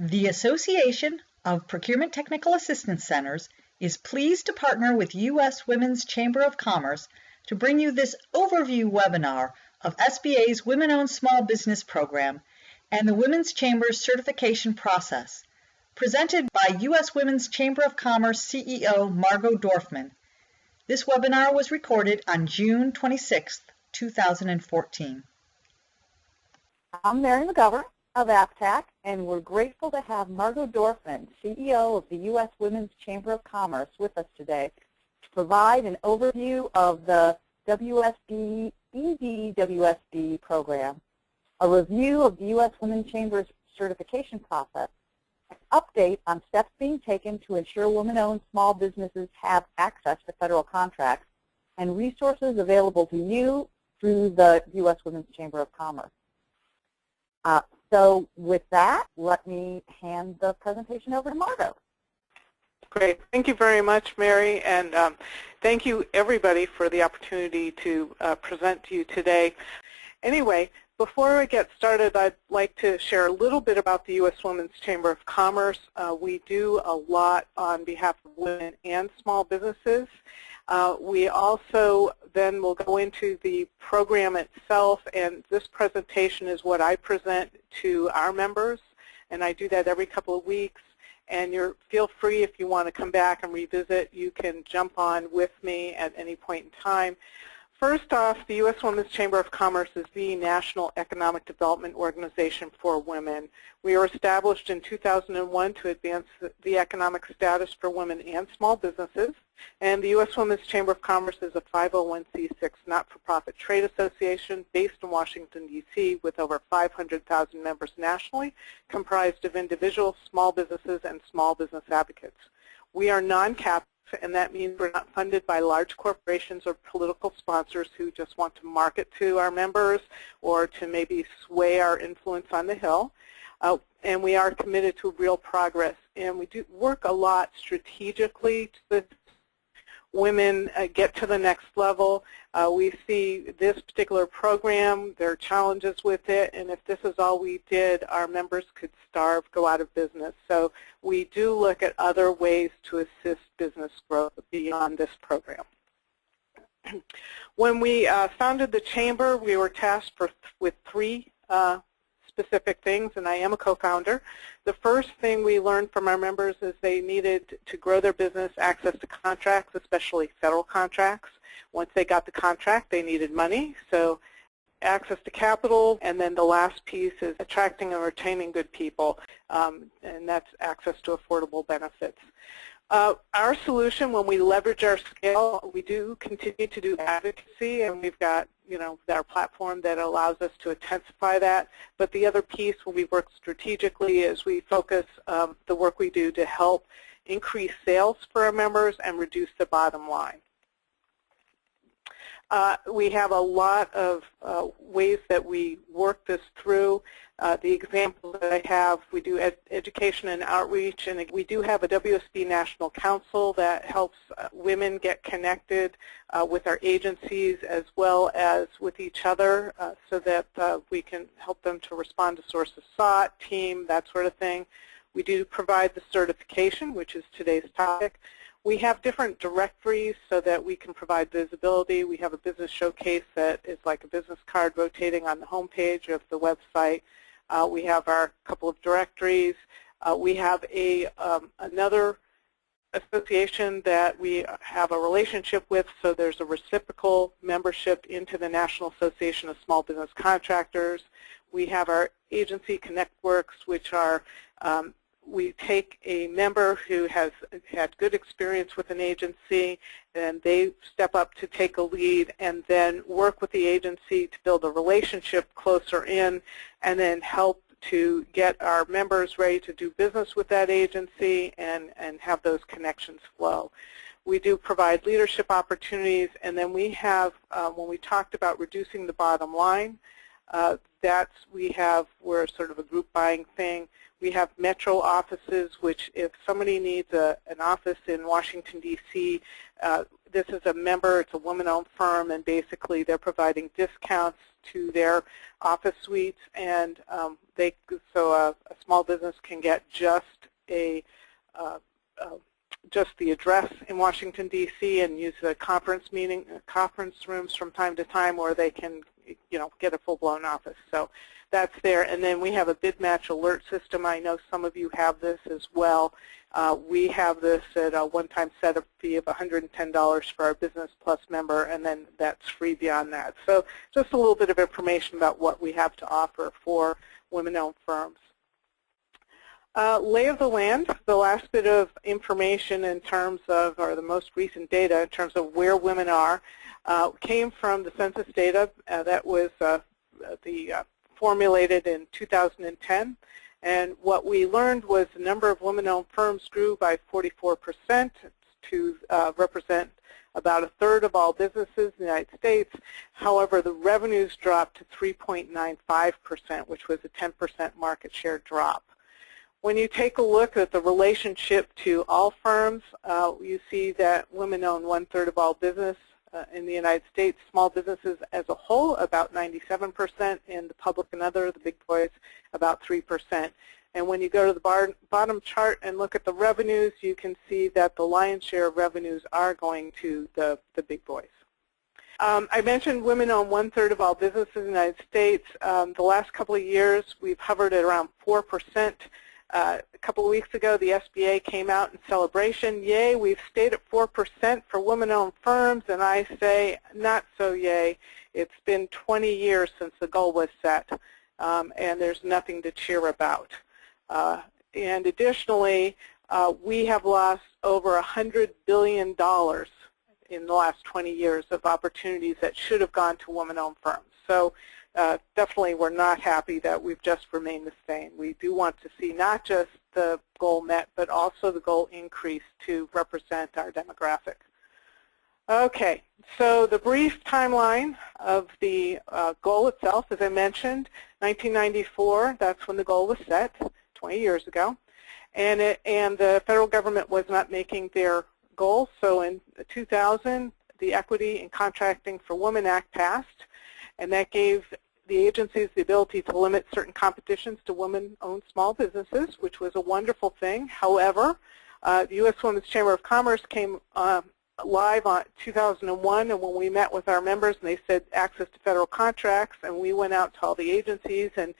The Association of Procurement Technical Assistance Centers is pleased to partner with U.S. Women's Chamber of Commerce to bring you this overview webinar of SBA's Women-Owned Small Business Program and the Women's Chamber's certification process, presented by U.S. Women's Chamber of Commerce CEO Margot Dorfman. This webinar was recorded on June 26, 2014. I'm Mary McGovern of APTAC, and we're grateful to have Margot Dorfman, CEO of the U.S. Women's Chamber of Commerce, with us today to provide an overview of the WOSB ED-WOSB program, a review of the U.S. Women's Chamber's certification process, an update on steps being taken to ensure women-owned small businesses have access to federal contracts, and resources available to you through the U.S. Women's Chamber of Commerce. So with that, let me hand the presentation over to Margot. Great. Thank you very much, Mary, and thank you, everybody, for the opportunity to present to you today. Anyway, before I get started, I'd like to share a little bit about the U.S. Women's Chamber of Commerce. We do a lot on behalf of women and small businesses. We also then will go into the program itself, and this presentation is what I present to our members, and I do that every couple of weeks. And feel free, if you want to come back and revisit, you can jump on with me at any point in time. First off, the U.S. Women's Chamber of Commerce is the national economic development organization for women. We were established in 2001 to advance the economic status for women and small businesses. And the U.S. Women's Chamber of Commerce is a 501c6 not-for-profit trade association based in Washington, D.C., with over 500,000 members nationally, comprised of individuals, small businesses, and small business advocates. We are non-captive, and that means we're not funded by large corporations or political sponsors who just want to market to our members or to maybe sway our influence on the Hill. And we are committed to real progress. And we do work a lot strategically to women get to the next level. We see this particular program, there are challenges with it, and if this is all we did, our members could starve, go out of business. So we do look at other ways to assist business growth beyond this program. When we founded the Chamber, we were tasked with three specific things, and I am a co-founder. The first thing we learned from our members is they needed to grow their business, access to contracts, especially federal contracts. Once they got the contract, they needed money, so access to capital, and then the last piece is attracting and retaining good people, and that's access to affordable benefits. Our solution, when we leverage our scale, we do continue to do advocacy, and we've got our platform that allows us to intensify that. But the other piece, when we work strategically, is we focus the work we do to help increase sales for our members and reduce the bottom line. We have a lot of ways that we work this through. The example that I have, we do education and outreach, and we do have a WOSB National Council that helps women get connected with our agencies as well as with each other so that we can help them to respond to sources sought, team, that sort of thing. We do provide the certification, which is today's topic. We have different directories so that we can provide visibility. We have a business showcase that is like a business card rotating on the home page of the website. We have our couple of directories. We have another association that we have a relationship with, so there's a reciprocal membership into the National Association of Small Business Contractors. We have our agency ConnectWorks, which are we take a member who has had good experience with an agency, and they step up to take a lead and then work with the agency to build a relationship closer in and then help to get our members ready to do business with that agency and have those connections flow. We do provide leadership opportunities, and then we have, when we talked about reducing the bottom line, we're sort of a group buying thing. We have metro offices, which if somebody needs an office in Washington, D.C., this is a member, it's a woman-owned firm, and basically they're providing discounts to their office suites, and so a small business can get just just the address in Washington, D.C. and use the conference rooms from time to time, or they can, get a full-blown office. So that's there. And then we have a bid match alert system. I know some of you have this as well. We have this at a one-time setup fee of $110 for our Business Plus member, and then that's free beyond that. So just a little bit of information about what we have to offer for women-owned firms. Lay of the land, the last bit of information in terms of, or the most recent data in terms of where women are, came from the census data that was formulated in 2010. And what we learned was the number of women-owned firms grew by 44% to represent about a third of all businesses in the United States. However, the revenues dropped to 3.95%, which was a 10% market share drop. When you take a look at the relationship to all firms, you see that women own 1/3 of all business in the United States, small businesses as a whole about 97%, and the public and other, the big boys, about 3%. And when you go to the bottom chart and look at the revenues, you can see that the lion's share of revenues are going to the big boys. I mentioned women own 1/3 of all businesses in the United States. The last couple of years, we've hovered at around 4%. A couple of weeks ago, the SBA came out in celebration. Yay, we've stayed at 4% for women-owned firms, and I say not so yay. It's been 20 years since the goal was set, and there's nothing to cheer about. And additionally, we have lost over $100 billion in the last 20 years of opportunities that should have gone to women-owned firms. So definitely we're not happy that we've just remained the same. We do want to see not just the goal met, but also the goal increased to represent our demographic. Okay, so the brief timeline of the goal itself, as I mentioned, 1994, that's when the goal was set, 20 years ago. And the federal government was not making their goal. So in 2000, the Equity in Contracting for Women Act passed, and that gave the agencies the ability to limit certain competitions to women-owned small businesses, which was a wonderful thing. However, the U.S. Women's Chamber of Commerce came live on 2001, and when we met with our members, and they said access to federal contracts, and we went out to all the agencies and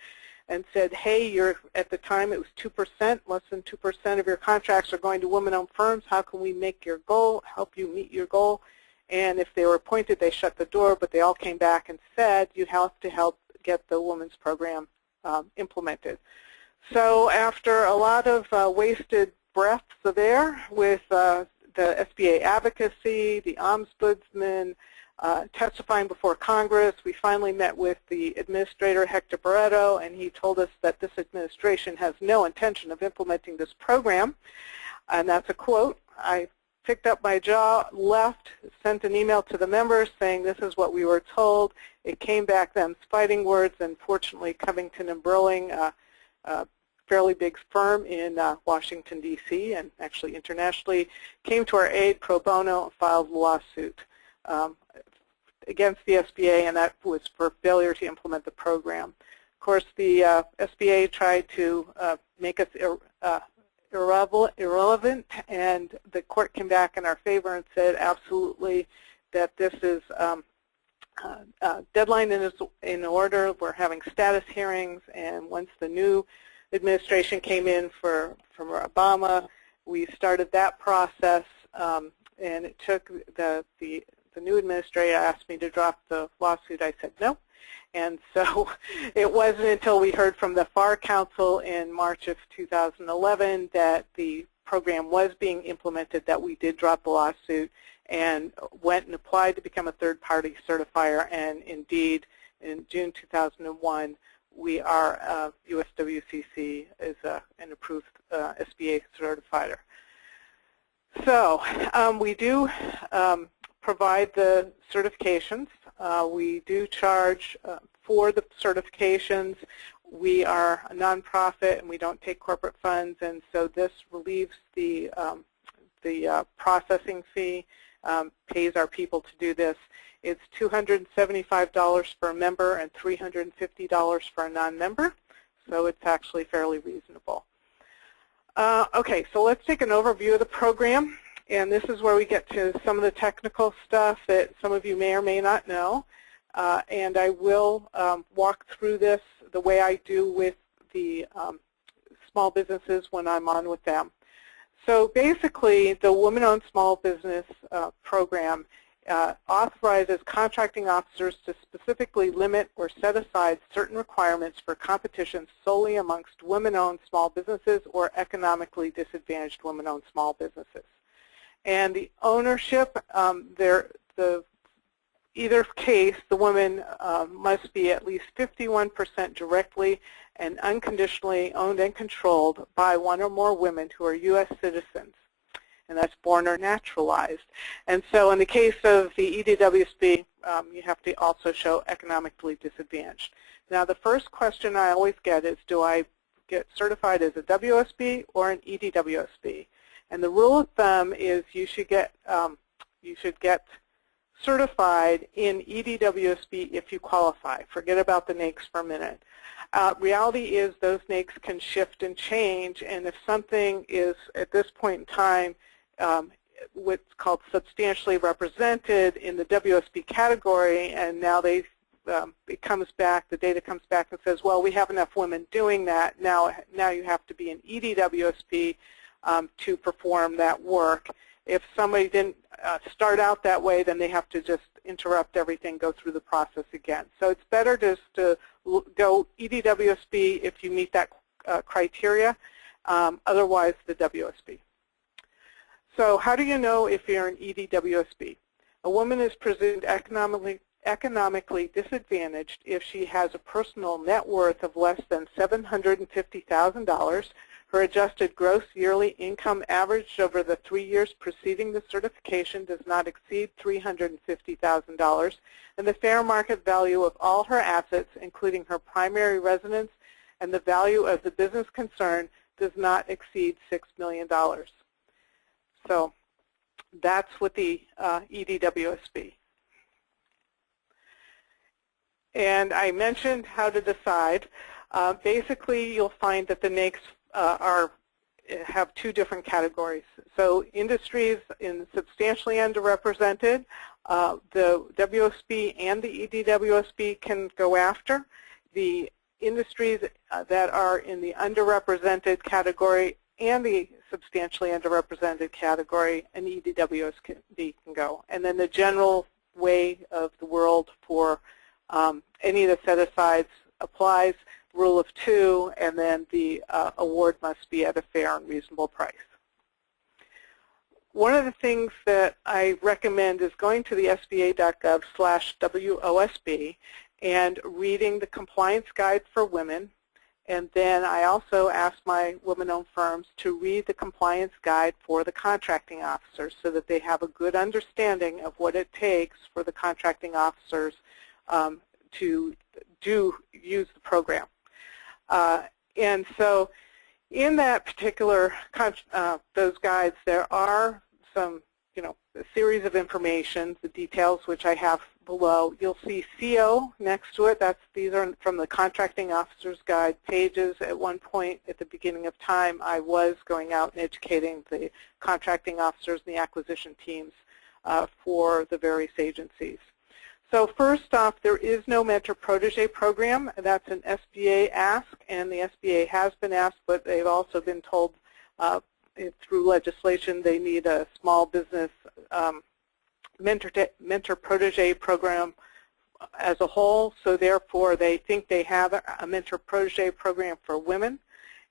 said, hey, at the time it was 2%, less than 2% of your contracts are going to women-owned firms. How can we make your goal, help you meet your goal? And if they were appointed, they shut the door, but they all came back and said, you have to help get the women's program implemented. So after a lot of wasted breaths of air with the SBA advocacy, the ombudsman testifying before Congress, we finally met with the administrator, Hector Barreto, and he told us that this administration has no intention of implementing this program. And that's a quote. I picked up my jaw, left, sent an email to the members saying this is what we were told. It came back them's fighting words, and fortunately Covington & Burling, a fairly big firm in Washington, D.C., and actually internationally, came to our aid pro bono, filed a lawsuit against the SBA, and that was for failure to implement the program. Of course, the SBA tried to make us irrelevant, and the court came back in our favor and said absolutely that this is deadline is in order. We're having status hearings, and once the new administration came in from Obama, we started that process, and it took the new administrator asked me to drop the lawsuit. I said no. And so it wasn't until we heard from the FAR Council in March of 2011 that the program was being implemented that we did drop the lawsuit and went and applied to become a third-party certifier. And indeed, in June 2001, we are USWCC is an approved SBA certifier. So we do provide the certifications. We do charge for the certifications. We are a nonprofit and we don't take corporate funds, and so this relieves the processing fee, pays our people to do this. It's $275 for a member and $350 for a non-member. so it's actually fairly reasonable. Okay, so let's take an overview of the program, and this is where we get to some of the technical stuff that some of you may or may not know, and I will walk through this the way I do with the small businesses when I'm on with them. So basically, the Women-Owned Small Business Program authorizes contracting officers to specifically limit or set aside certain requirements for competition solely amongst women-owned small businesses or economically disadvantaged women-owned small businesses. And the ownership, either case, the woman must be at least 51% directly and unconditionally owned and controlled by one or more women who are U.S. citizens, and that's born or naturalized. And so in the case of the EDWSB, you have to also show economically disadvantaged. Now the first question I always get is, do I get certified as a WOSB or an EDWSB? And the rule of thumb is you should get certified in EDWSB if you qualify. Forget about the NAICS for a minute. Reality is those NAICS can shift and change, and if something is at this point in time what's called substantially represented in the WOSB category, and now it comes back, the data comes back and says, well, we have enough women doing that. Now you have to be an EDWSB to perform that work. If somebody didn't start out that way, then they have to just interrupt everything, go through the process again. So it's better just to go EDWSB if you meet that criteria, otherwise the WOSB. So how do you know if you're an EDWSB? A woman is presumed economically disadvantaged if she has a personal net worth of less than $750,000, her adjusted gross yearly income averaged over the 3 years preceding the certification does not exceed $350,000, and the fair market value of all her assets, including her primary residence and the value of the business concern, does not exceed $6 million. So that's with the EDWSB. And I mentioned how to decide. Basically, you'll find that the NAICS have two different categories. So industries in substantially underrepresented, the WOSB and the EDWSB can go after. The industries that are in the underrepresented category and the substantially underrepresented category, an EDWSB can go. And then the general way of the world for any of the set-asides applies, rule of 2, and then the award must be at a fair and reasonable price. One of the things that I recommend is going to the SBA.gov/WOSB and reading the compliance guide for women. And then I also ask my women-owned firms to read the compliance guide for the contracting officers so that they have a good understanding of what it takes for the contracting officers to use the program. And so in that particular, those guides, there are some, a series of information, the details which I have below. You'll see CO next to it. These are from the Contracting Officers Guide pages. At one point at the beginning of time, I was going out and educating the contracting officers and the acquisition teams for the various agencies. So first off, there is no mentor-protege program. That's an SBA ask, and the SBA has been asked, but they've also been told through legislation they need a small business mentor-protege program as a whole. So therefore, they think they have a mentor-protege program for women,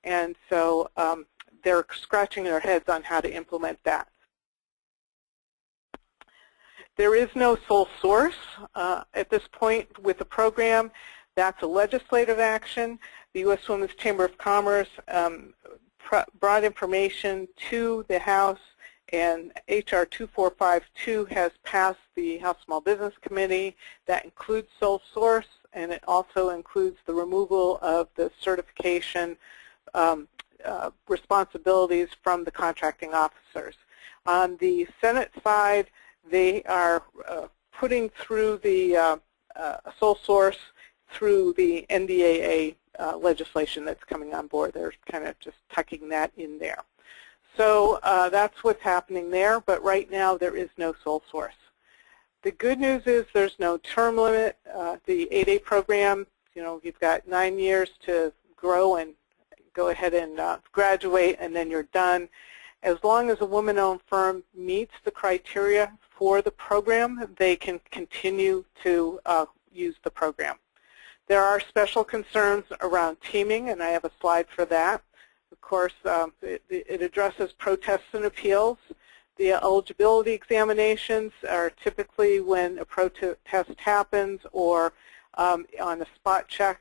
and so they're scratching their heads on how to implement that. There is no sole source at this point with the program. That's a legislative action. The U.S. Women's Chamber of Commerce brought information to the House, and H.R. 2452 has passed the House Small Business Committee. That includes sole source, and it also includes the removal of the certification responsibilities from the contracting officers. On the Senate side, they are putting through the sole source through the NDAA legislation that's coming on board. They're kind of just tucking that in there. So that's what's happening there, but right now there is no sole source. The good news is there's no term limit. The 8A program, you've got 9 years to grow and go ahead and graduate, and then you're done. As long as a woman-owned firm meets the criteria for the program, they can continue to use the program. There are special concerns around teaming, and I have a slide for that. Of course, it addresses protests and appeals. The eligibility examinations are typically when a protest happens or on a spot check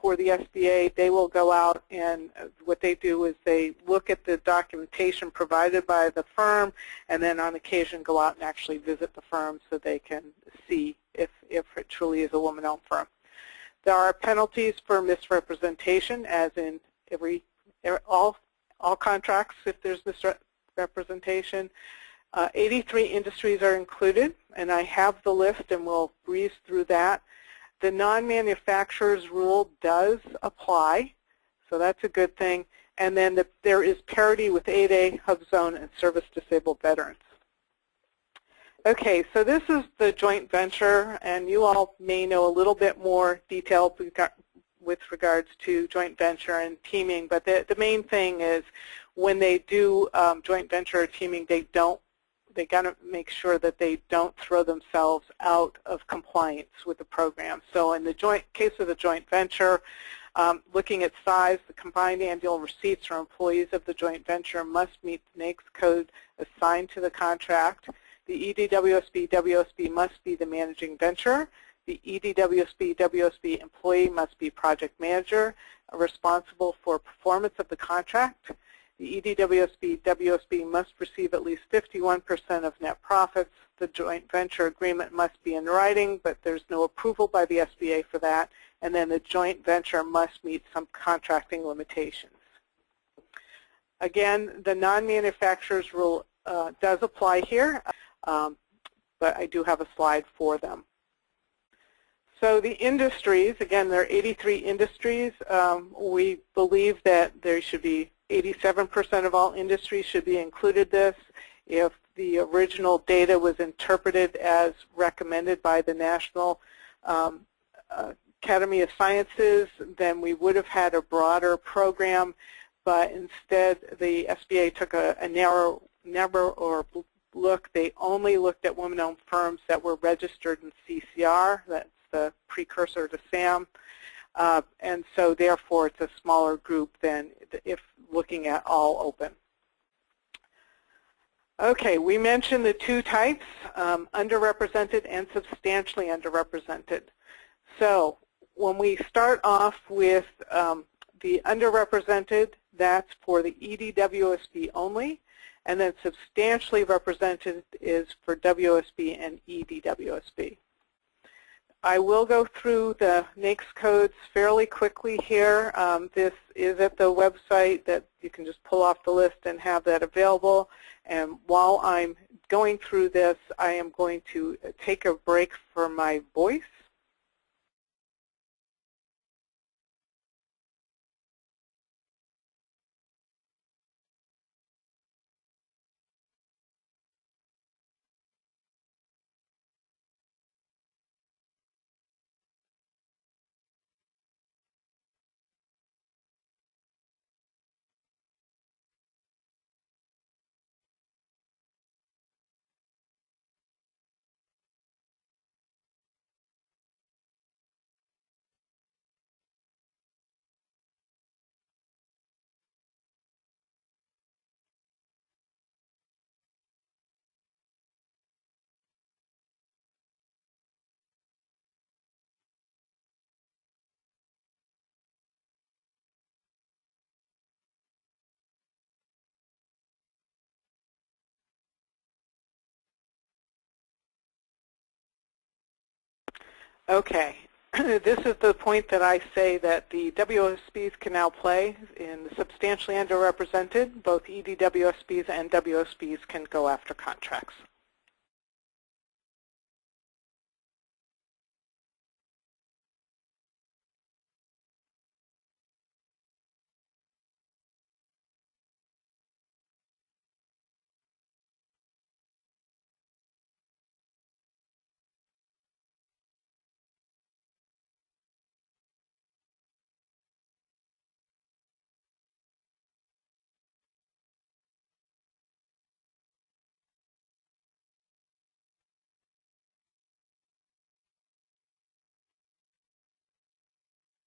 for the SBA. They will go out, and what they do is they look at the documentation provided by the firm and then on occasion go out and actually visit the firm so they can see if it truly is a woman-owned firm. There are penalties for misrepresentation, as in all contracts if there's misrepresentation. 83 industries are included, and I have the list and we'll breeze through that. The non-manufacturers rule does apply, so that's a good thing. And then there is parity with 8A, HubZone, and service-disabled veterans. Okay, so this is the joint venture, and you all may know a little bit more detail with regards to joint venture and teaming, but the main thing is when they do joint venture or teaming, they got to make sure that they don't throw themselves out of compliance with the program. So in the case of the joint venture, looking at size, the combined annual receipts for employees of the joint venture must meet the NAICS code assigned to the contract. The EDWSB WOSB must be the managing venture. The EDWSB WOSB employee must be project manager, responsible for performance of the contract. The EDWSB WOSB must receive at least 51% of net profits. The joint venture agreement must be in writing, but there's no approval by the SBA for that. And then the joint venture must meet some contracting limitations. Again, the non-manufacturers rule does apply here, but I do have a slide for them. So the industries, again, there are 83 industries. We believe that there should be 87% of all industries should be included this. If the original data was interpreted as recommended by the National Academy of Sciences, then we would have had a broader program, but instead the SBA took a narrow look. They only looked at women-owned firms that were registered in CCR. That's the precursor to SAM, and so therefore it's a smaller group than if looking at all open. Okay, we mentioned the two types, underrepresented and substantially underrepresented. So when we start off with the underrepresented, that's for the EDWOSB only, and then substantially represented is for WOSB and EDWOSB. I will go through the NAICS codes fairly quickly here. This is at the website that you can just pull off the list and have that available. And while I'm going through this, I am going to take a break for my voice. Okay, this is the point that I say that the WOSBs can now play in the substantially underrepresented. Both EDWOSBs and WOSBs can go after contracts.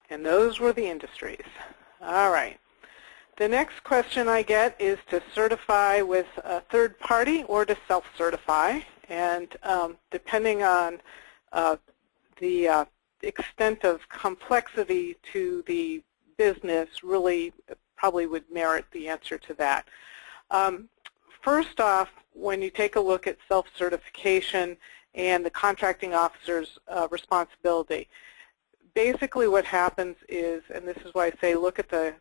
And those were the industries. All right. The next question I get is to certify with a third party or to self-certify. And depending on the extent of complexity to the business, really probably would merit the answer to that. First off, when you take a look at self-certification and the contracting officer's responsibility, basically what happens is, and this is why I say look at the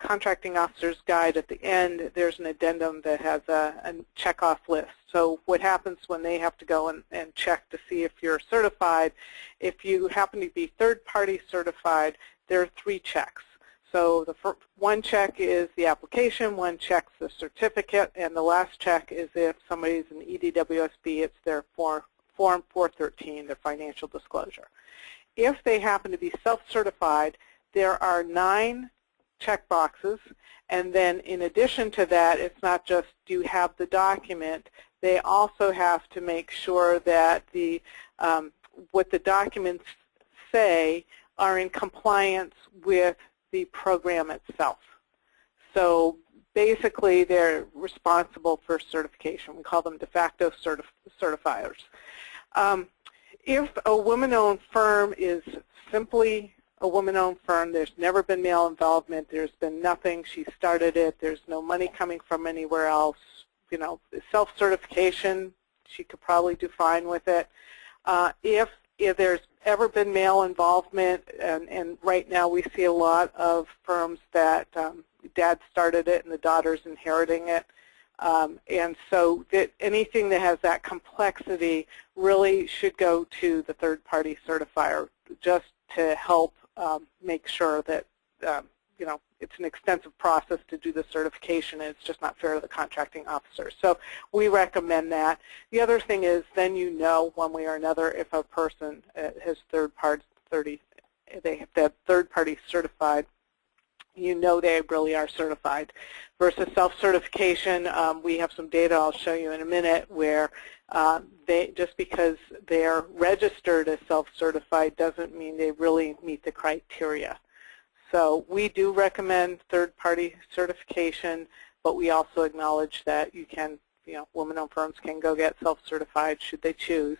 contracting officer's guide at the end, there's an addendum that has a checkoff list. So what happens when they have to go and check to see if you're certified, if you happen to be third-party certified, there are 3 checks. So the one check is the application, one check's the certificate, and the last check is if somebody's an EDWSB, it's their Form 413, their financial disclosure. If they happen to be self-certified, there are 9 check boxes, and then in addition to that, it's not just do you have the document, they also have to make sure that the what the documents say are in compliance with the program itself. So basically they're responsible for certification. We call them de facto certifiers. If a woman-owned firm is simply a woman-owned firm, there's never been male involvement, there's been nothing, she started it, there's no money coming from anywhere else, you know, self-certification, she could probably do fine with it. If there's ever been male involvement, and right now we see a lot of firms that dad started it and the daughter's inheriting it, and so that anything that has that complexity really should go to the third-party certifier just to help make sure that you know, it's an extensive process to do the certification, and it's just not fair to the contracting officer. So we recommend that. The other thing is then you know one way or another if a person has third-party certified, you know they really are certified. Versus self-certification, we have some data I'll show you in a minute where just because they're registered as self-certified doesn't mean they really meet the criteria. So we do recommend third-party certification, but we also acknowledge that you can, you know, women-owned firms can go get self-certified should they choose.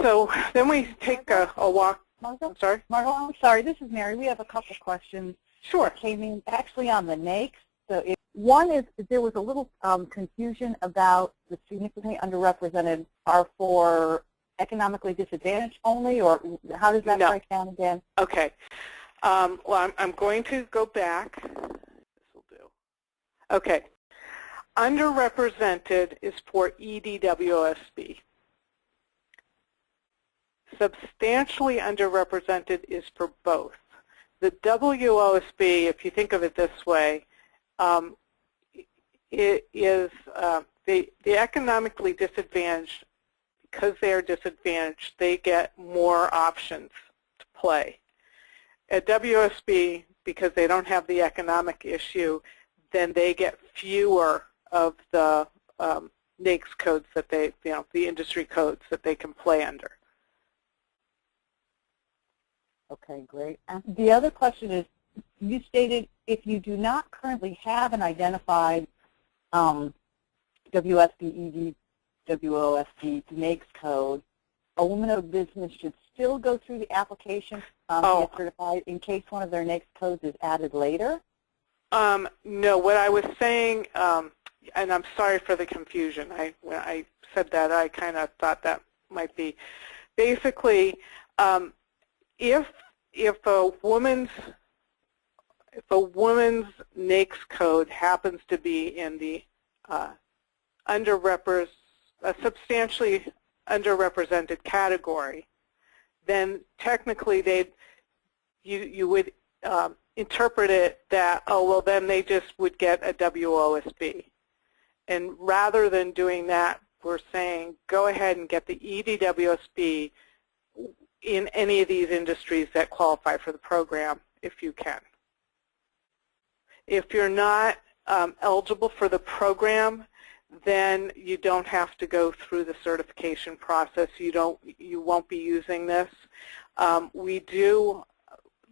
So then we take a walk. Margo? I'm sorry? Margo, I'm sorry. This is Mary. We have a couple questions. Sure. That came in actually on the NAICS. So one is that there was a little confusion about the significantly underrepresented are for economically disadvantaged only, or how does that break down again? Okay. Well, I'm going to go back. This will do. Okay. Underrepresented is for EDWOSB. Substantially underrepresented is for both. The WOSB, if you think of it this way, it is the economically disadvantaged. Because they are disadvantaged, they get more options to play. At WOSB, because they don't have the economic issue, then they get fewer of the NAICS codes that they, you know, the industry codes that they can play under. Okay, great. The other question is, you stated if you do not currently have an identified WSB, WOSB NAICS code, a woman-owned business should still go through the application to get certified in case one of their NAICS codes is added later? No, what I was saying, and I'm sorry for the confusion. When I said that, I kind of thought that might be. Basically, if a woman's NAICS code happens to be in the a substantially underrepresented category, then technically you would interpret it that, oh, well, then they just would get a WOSB. And rather than doing that, we're saying go ahead and get the EDWSB in any of these industries that qualify for the program if you can. If you're not eligible for the program, then you don't have to go through the certification process. You won't be using this. We do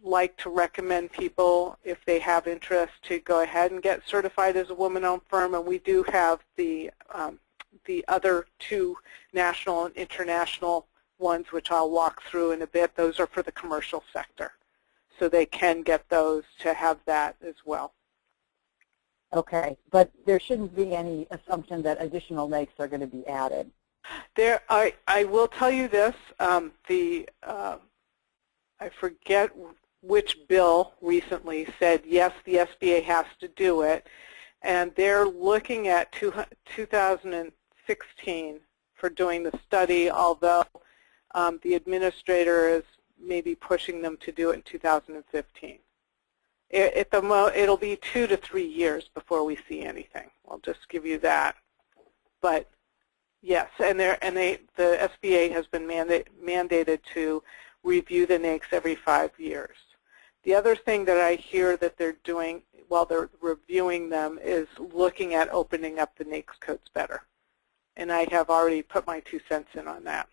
like to recommend people, if they have interest, to go ahead and get certified as a woman-owned firm, and we do have the other two national and international ones, which I'll walk through in a bit. Those are for the commercial sector, so they can get those to have that as well. Okay, but there shouldn't be any assumption that additional NAICS are going to be added. I will tell you this, I forget which bill recently said, yes, the SBA has to do it, and they're looking at 2016 for doing the study, although the administrator is maybe pushing them to do it in 2015. It'll be 2 to 3 years before we see anything. I'll just give you that. But yes, the SBA has been mandated to review the NAICS every 5 years. The other thing that I hear that they're doing while they're reviewing them is looking at opening up the NAICS codes better. And I have already put my 2 cents in on that.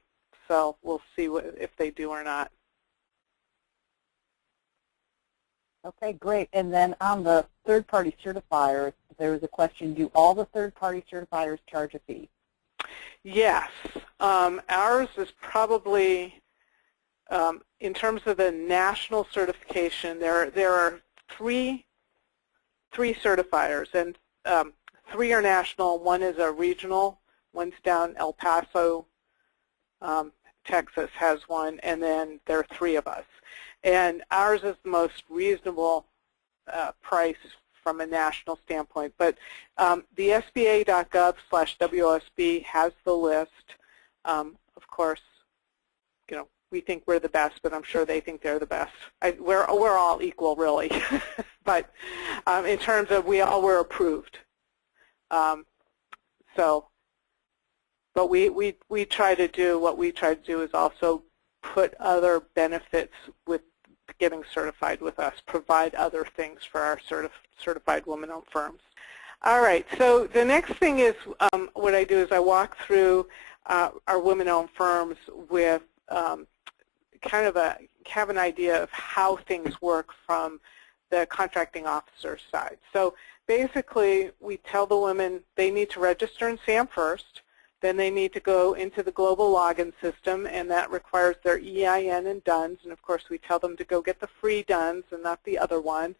So we'll see if they do or not. Okay, great. And then on the third-party certifiers, there was a question, do all the third-party certifiers charge a fee? Yes. Ours is probably, in terms of the national certification, there are three certifiers, and 3 are national. 1 is a regional. 1's down El Paso, Texas has one, and then there are 3 of us. And ours is the most reasonable price from a national standpoint. But the SBA.gov/WOSB has the list. Of course, you know, we think we're the best, but I'm sure they think they're the best. We're all equal, really. But in terms of we all were approved. But we try to do, what we try to do is also put other benefits with getting certified with us, provide other things for our certified women-owned firms. All right, so the next thing is what I do is I walk through our women-owned firms with kind of have an idea of how things work from the contracting officer side. So basically, we tell the women they need to register in SAM first. Then they need to go into the global login system, and that requires their EIN and DUNS. And of course, we tell them to go get the free DUNS and not the other one.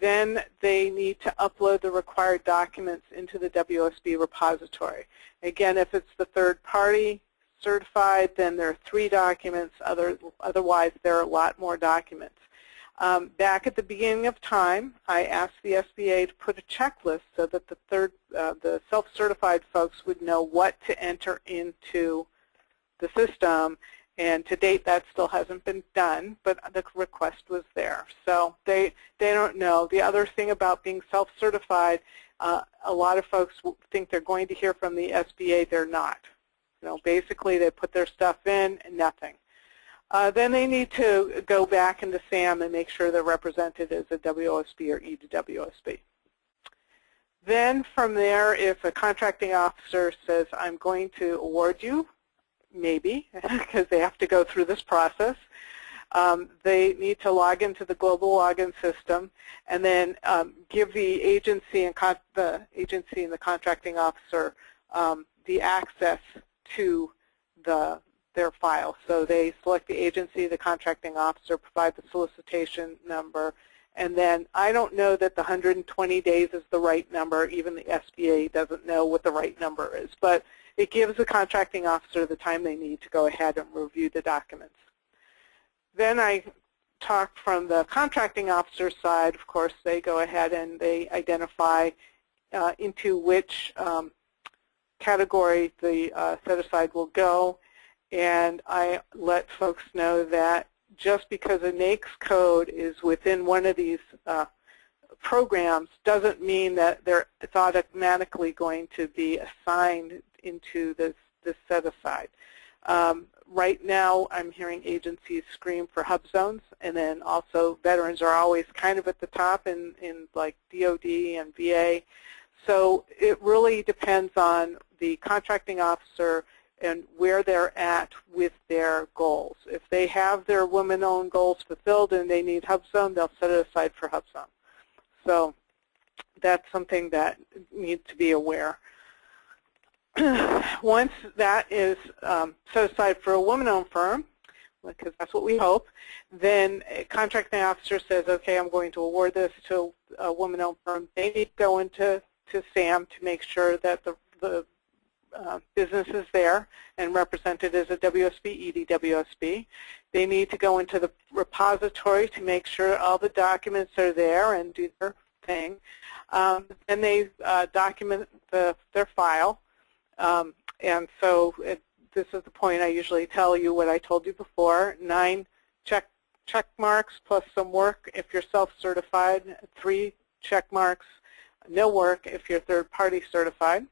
Then they need to upload the required documents into the WOSB repository. Again, if it's the third party certified, then there are 3 documents. Otherwise, there are a lot more documents. Back at the beginning of time, I asked the SBA to put a checklist so that the self-certified folks would know what to enter into the system. And to date, that still hasn't been done, but the request was there. So they don't know. The other thing about being self-certified, a lot of folks think they're going to hear from the SBA. They're not. You know, basically, they put their stuff in and nothing. Then they need to go back into SAM and make sure they're represented as a WOSB or E2WOSB. Then from there, if a contracting officer says, I'm going to award you, maybe, because they have to go through this process, they need to log into the global login system and then give the agency and the contracting officer the access to their file. So they select the agency, the contracting officer, provide the solicitation number, and then I don't know that the 120 days is the right number. Even the SBA doesn't know what the right number is, but it gives the contracting officer the time they need to go ahead and review the documents. Then I talk from the contracting officer side. Of course, they go ahead and they identify into which category the set-aside will go. And I let folks know that just because a NAICS code is within one of these programs doesn't mean that it's automatically going to be assigned into this set-aside. Right now, I'm hearing agencies scream for hub zones, and then also veterans are always kind of at the top in like DOD and VA. So it really depends on the contracting officer and where they're at with their goals. If they have their women-owned goals fulfilled and they need HubZone, they'll set it aside for HubZone. So that's something that needs to be aware. Once that is set aside for a woman-owned firm, because that's what we hope, then a contracting officer says, okay, I'm going to award this to a woman-owned firm. They need to go into SAM to make sure that the business is there and represented as a WOSB, EDWOSB. They need to go into the repository to make sure all the documents are there and do their thing. And they document their file. And so this is the point I usually tell you what I told you before. 9 check marks plus some work if you're self-certified. 3 check marks, no work if you're third-party certified.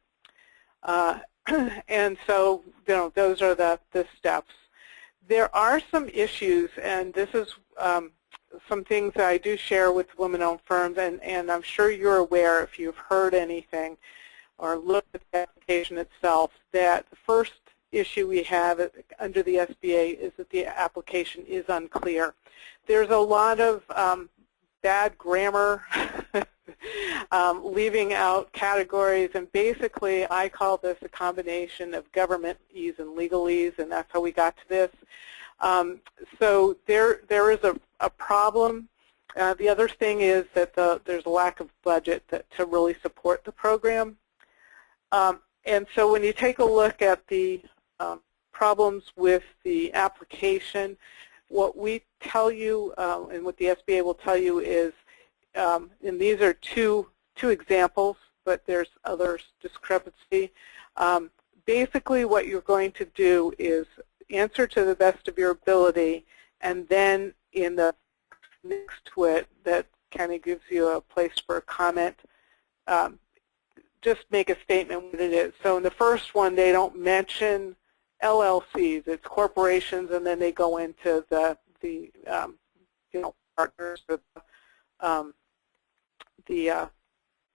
And so, those are the steps. There are some issues, and this is some things that I do share with women-owned firms, and I'm sure you're aware if you've heard anything or looked at the application itself, that the first issue we have under the SBA is that the application is unclear. There's a lot of bad grammar, leaving out categories, and basically I call this a combination of government-ese and legalese, and that's how we got to this. So there is a problem. The other thing is that there's a lack of budget to really support the program. And so when you take a look at the problems with the application, what we tell you and what the SBA will tell you is, and these are two examples, but there's other discrepancy. Basically what you're going to do is answer to the best of your ability, and then in the next to it that kind of gives you a place for a comment, just make a statement what it is. So in the first one, they don't mention LLCs. It's corporations, and then they go into the partners or the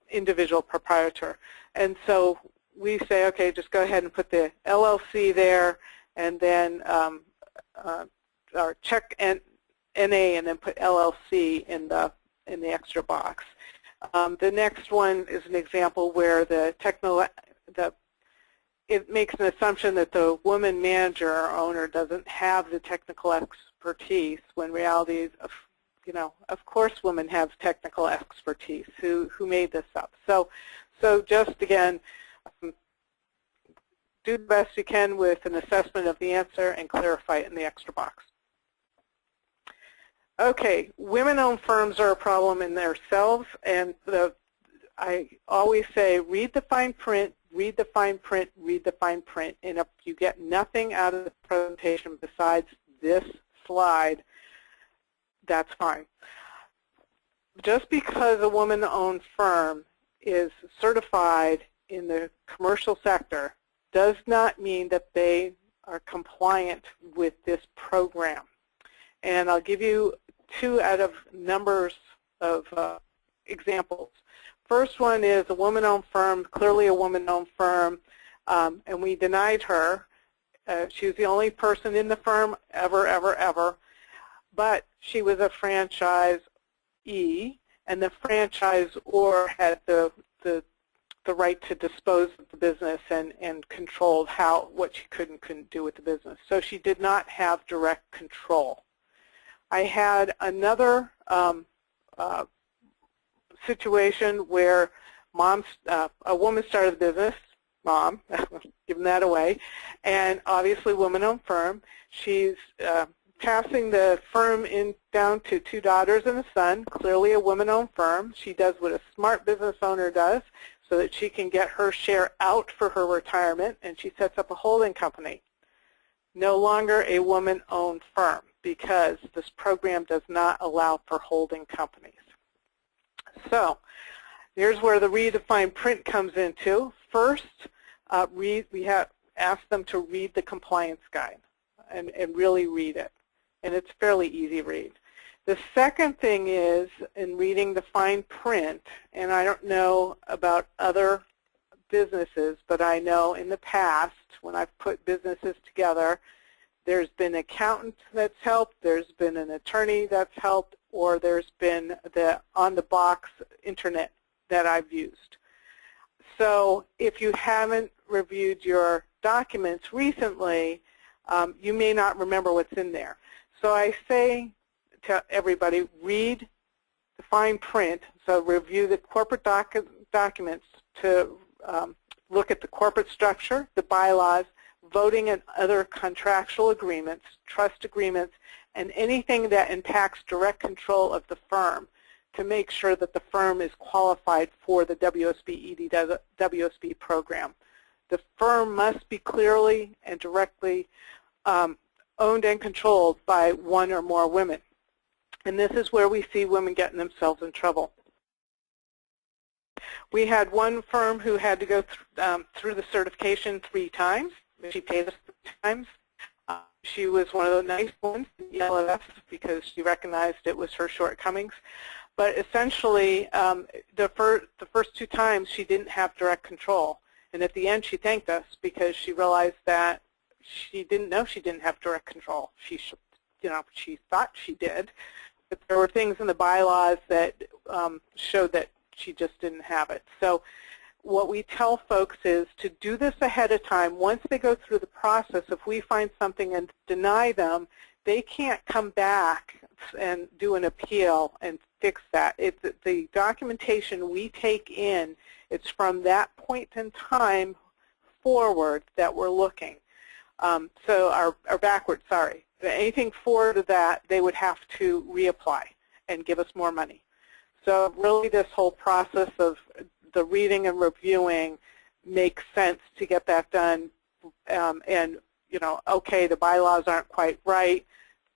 individual proprietor. And so we say, okay, just go ahead and put the LLC there, and then or check NA, and then put LLC in the extra box. The next one is an example where it makes an assumption that the woman manager or owner doesn't have the technical expertise, when in reality, of course women have technical expertise. Who made this up? So just again, do the best you can with an assessment of the answer and clarify it in the extra box. Okay, women-owned firms are a problem in themselves, and I always say read the fine print, read the fine print, read the fine print, and if you get nothing out of the presentation besides this slide, that's fine. Just because a woman-owned firm is certified in the commercial sector does not mean that they are compliant with this program. And I'll give you 2 out of numbers of examples. First one is a woman-owned firm, clearly a woman-owned firm, and we denied her. She was the only person in the firm ever, but she was a franchisee, and the franchisor had the right to dispose of the business and controlled what she could and couldn't do with the business. So she did not have direct control. I had another situation where a woman started a business, mom, giving that away, and obviously woman-owned firm. She's passing the firm down to 2 daughters and a son, clearly a woman-owned firm. She does what a smart business owner does so that she can get her share out for her retirement, and she sets up a holding company. No longer a woman-owned firm, because this program does not allow for holding companies. So here's where the read the fine print comes into. First, we have asked them to read the compliance guide and really read it. And it's fairly easy read. The second thing is, in reading the fine print, and I don't know about other businesses, but I know in the past when I've put businesses together, there's been an accountant that's helped, there's been an attorney that's helped, or there's been the on-the-box internet that I've used. So if you haven't reviewed your documents recently, you may not remember what's in there. So I say to everybody, read the fine print, so review the corporate documents to look at the corporate structure, the bylaws, voting and other contractual agreements, trust agreements, and anything that impacts direct control of the firm to make sure that the firm is qualified for the WOSB WOSB program. The firm must be clearly and directly owned and controlled by one or more women. And this is where we see women getting themselves in trouble. We had one firm who had to go through the certification 3 times. She paid us 3 times. She was one of the nice ones in LFS because she recognized it was her shortcomings. But essentially, the first 2 times she didn't have direct control. And at the end she thanked us because she realized that she didn't know she didn't have direct control. She thought she did, but there were things in the bylaws that showed that she just didn't have it. So what we tell folks is to do this ahead of time. Once they go through the process, if we find something and deny them, they can't come back and do an appeal and fix that. The documentation we take in, it's from that point in time forward that we're looking. Or backwards, sorry. Anything forward to that, they would have to reapply and give us more money. So really this whole process of the reading and reviewing makes sense to get that done. And, okay, the bylaws aren't quite right,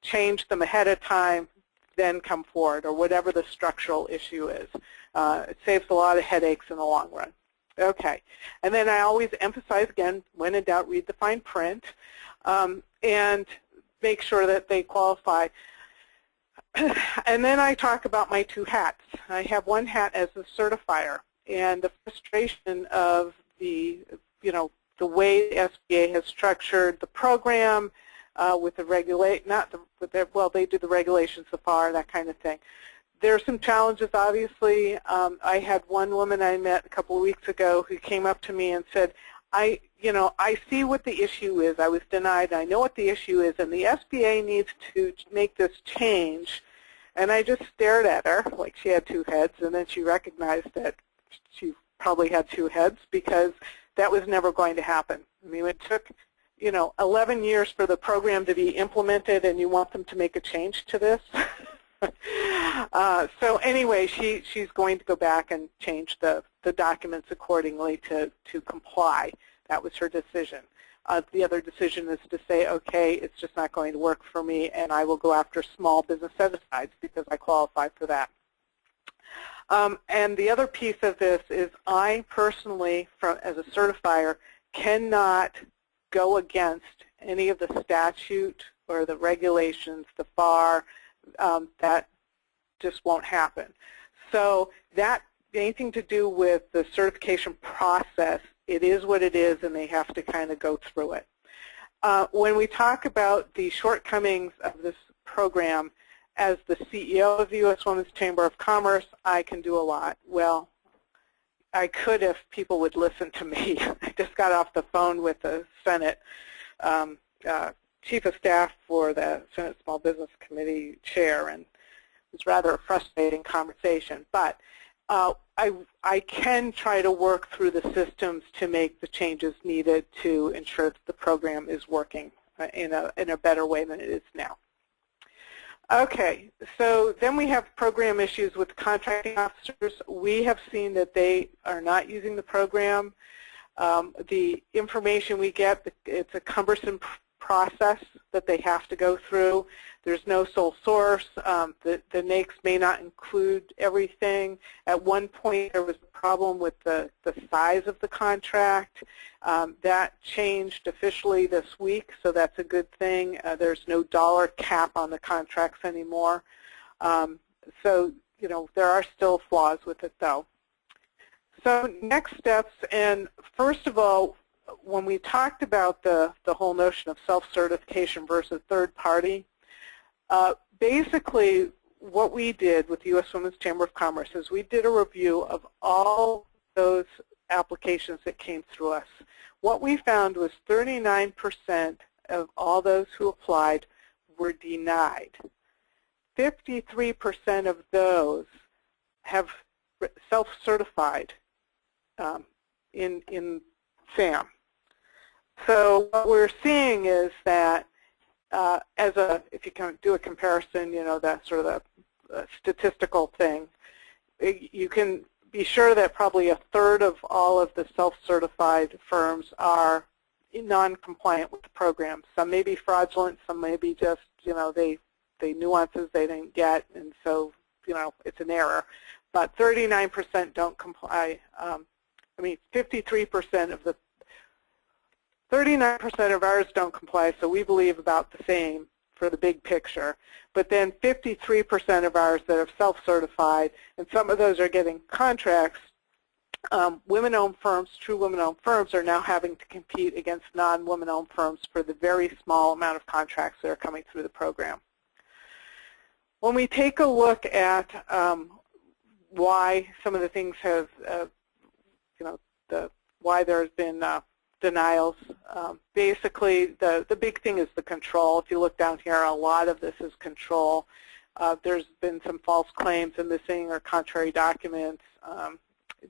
change them ahead of time, then come forward, or whatever the structural issue is. It saves a lot of headaches in the long run. Okay, and then I always emphasize again, when in doubt, read the fine print and make sure that they qualify. And then I talk about my 2 hats. I have one hat as a certifier, and the frustration of the way the SBA has structured the program with the they do the regulations so far, that kind of thing. There are some challenges, obviously. I had one woman I met a couple of weeks ago who came up to me and said, I see what the issue is. I was denied. I know what the issue is, and the SBA needs to make this change. And I just stared at her like she had 2 heads, and then she recognized that she probably had 2 heads because that was never going to happen. I mean, it took 11 years for the program to be implemented, and you want them to make a change to this? So anyway, she's going to go back and change the documents accordingly to comply. That was her decision. The other decision is to say, okay, it's just not going to work for me, and I will go after small business set-asides because I qualify for that. And the other piece of this is I personally, as a certifier, cannot go against any of the statute or the regulations, the FAR. That just won't happen. So that anything to do with the certification process, it is what it is, and they have to kind of go through it. When we talk about the shortcomings of this program, as the CEO of the U.S. Women's Chamber of Commerce, I can do a lot. Well, I could if people would listen to me. I just got off the phone with the Senate Chief of Staff for the Senate Small Business Committee Chair, and it was rather a frustrating conversation. But I can try to work through the systems to make the changes needed to ensure that the program is working in a better way than it is now. Okay, so then we have program issues with contracting officers. We have seen that they are not using the program. The information we get, it's a cumbersome process that they have to go through. There's no sole source. The NAICS may not include everything. At one point there was a problem with the size of the contract. That changed officially this week, so that's a good thing. There's no dollar cap on the contracts anymore. So, there are still flaws with it though. So next steps, and first of all, when we talked about the whole notion of self-certification versus third party, basically what we did with the U.S. Women's Chamber of Commerce is we did a review of all those applications that came through us. What we found was 39% of all those who applied were denied. 53% of those have self-certified in SAM. So what we're seeing is that if you can do a comparison, that sort of a statistical thing, you can be sure that probably a third of all of the self-certified firms are non-compliant with the program. Some may be fraudulent, some may be just, they nuances they didn't get, and so, it's an error. But 39% don't comply. 53% of the 39% of ours don't comply, so we believe about the same for the big picture. But then 53% of ours that are self-certified, and some of those are getting contracts, women-owned firms, true women-owned firms, are now having to compete against non-women-owned firms for the very small amount of contracts that are coming through the program. When we take a look at why some of the things have, why there's been denials, basically the big thing is the control. If you look down here, a lot of this is control. There's been some false claims and missing or contrary documents.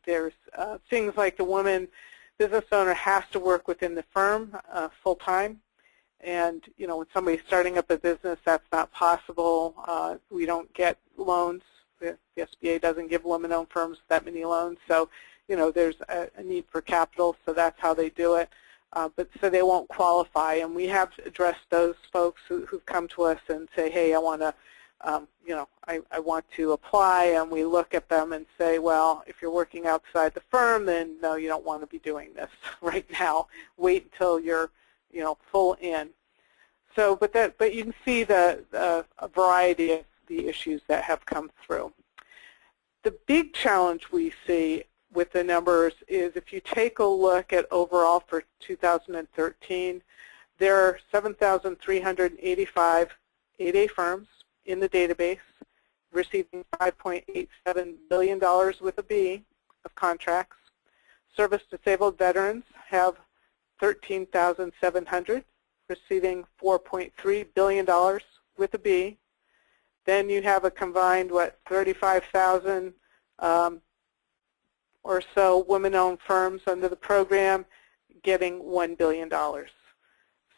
There's things like the woman business owner has to work within the firm full-time. And, when somebody's starting up a business, that's not possible. We don't get loans. The SBA doesn't give women-owned firms that many loans. So, there's a need for capital, so that's how they do it. But so they won't qualify. And we have addressed those folks who've come to us and say, hey, I want to, I want to apply. And we look at them and say, well, if you're working outside the firm, then no, you don't want to be doing this right now. Wait until you're full in. So, but you can see a variety of the issues that have come through. The big challenge we see with the numbers is if you take a look at overall for 2013, there are 7,385 8A firms in the database receiving $5.87 billion with a B of contracts. Service-disabled veterans have 13,700, receiving $4.3 billion with a B. Then you have a combined, 35,000 or so women-owned firms under the program getting $1 billion.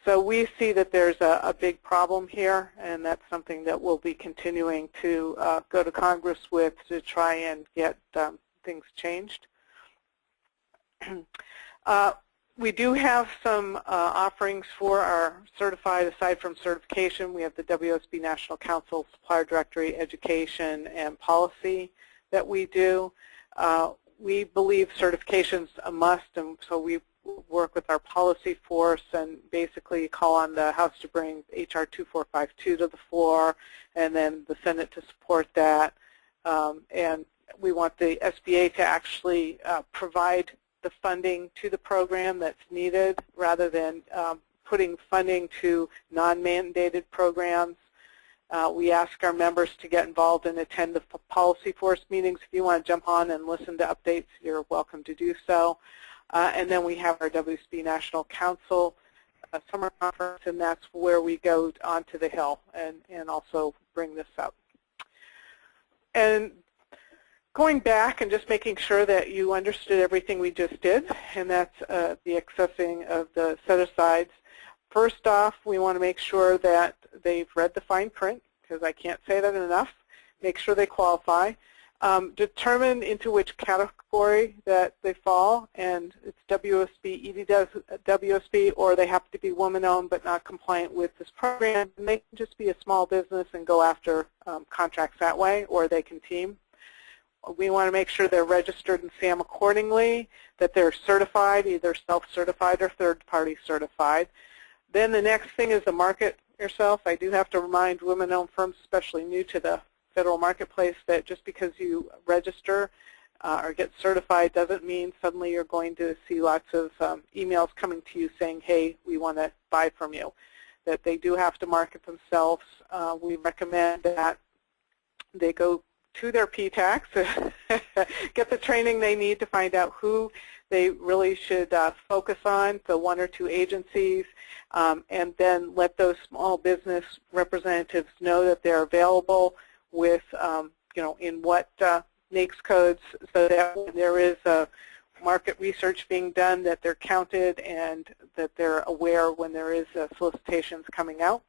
So we see that there's a big problem here, and that's something that we'll be continuing to go to Congress with to try and get things changed. We do have some offerings for our certified, aside from certification. We have the WOSB National Council Supplier Directory Education and Policy that we do. We believe certification's a must, and so we work with our policy force and basically call on the House to bring HR 2452 to the floor, and then the Senate to support that. And we want the SBA to actually provide the funding to the program that's needed rather than putting funding to non-mandated programs. We ask our members to get involved and attend the policy force meetings. If you want to jump on and listen to updates, you're welcome to do so. And then we have our WOSB National Council summer conference, and that's where we go onto the Hill and also bring this up. And going back and just making sure that you understood everything we just did, and that's the accessing of the set-asides. First off, we want to make sure that they've read the fine print, because I can't say that enough. Make sure they qualify. Determine into which category that they fall, and it's WOSB, EDWOSB, or they have to be woman-owned but not compliant with this program. And they can just be a small business and go after contracts that way, or they can team. We want to make sure they're registered in SAM accordingly, that they're certified, either self-certified or third-party certified. Then the next thing is to market yourself. I do have to remind women-owned firms, especially new to the federal marketplace, that just because you register or get certified doesn't mean suddenly you're going to see lots of emails coming to you saying, hey, we want to buy from you. That they do have to market themselves. We recommend that they go to their PTACs, get the training they need to find out who they really should focus on, the 1 or 2 agencies, and then let those small business representatives know that they're available with, in what NAICS codes, so that when there is a market research being done, that they're counted and that they're aware when there is solicitations coming out.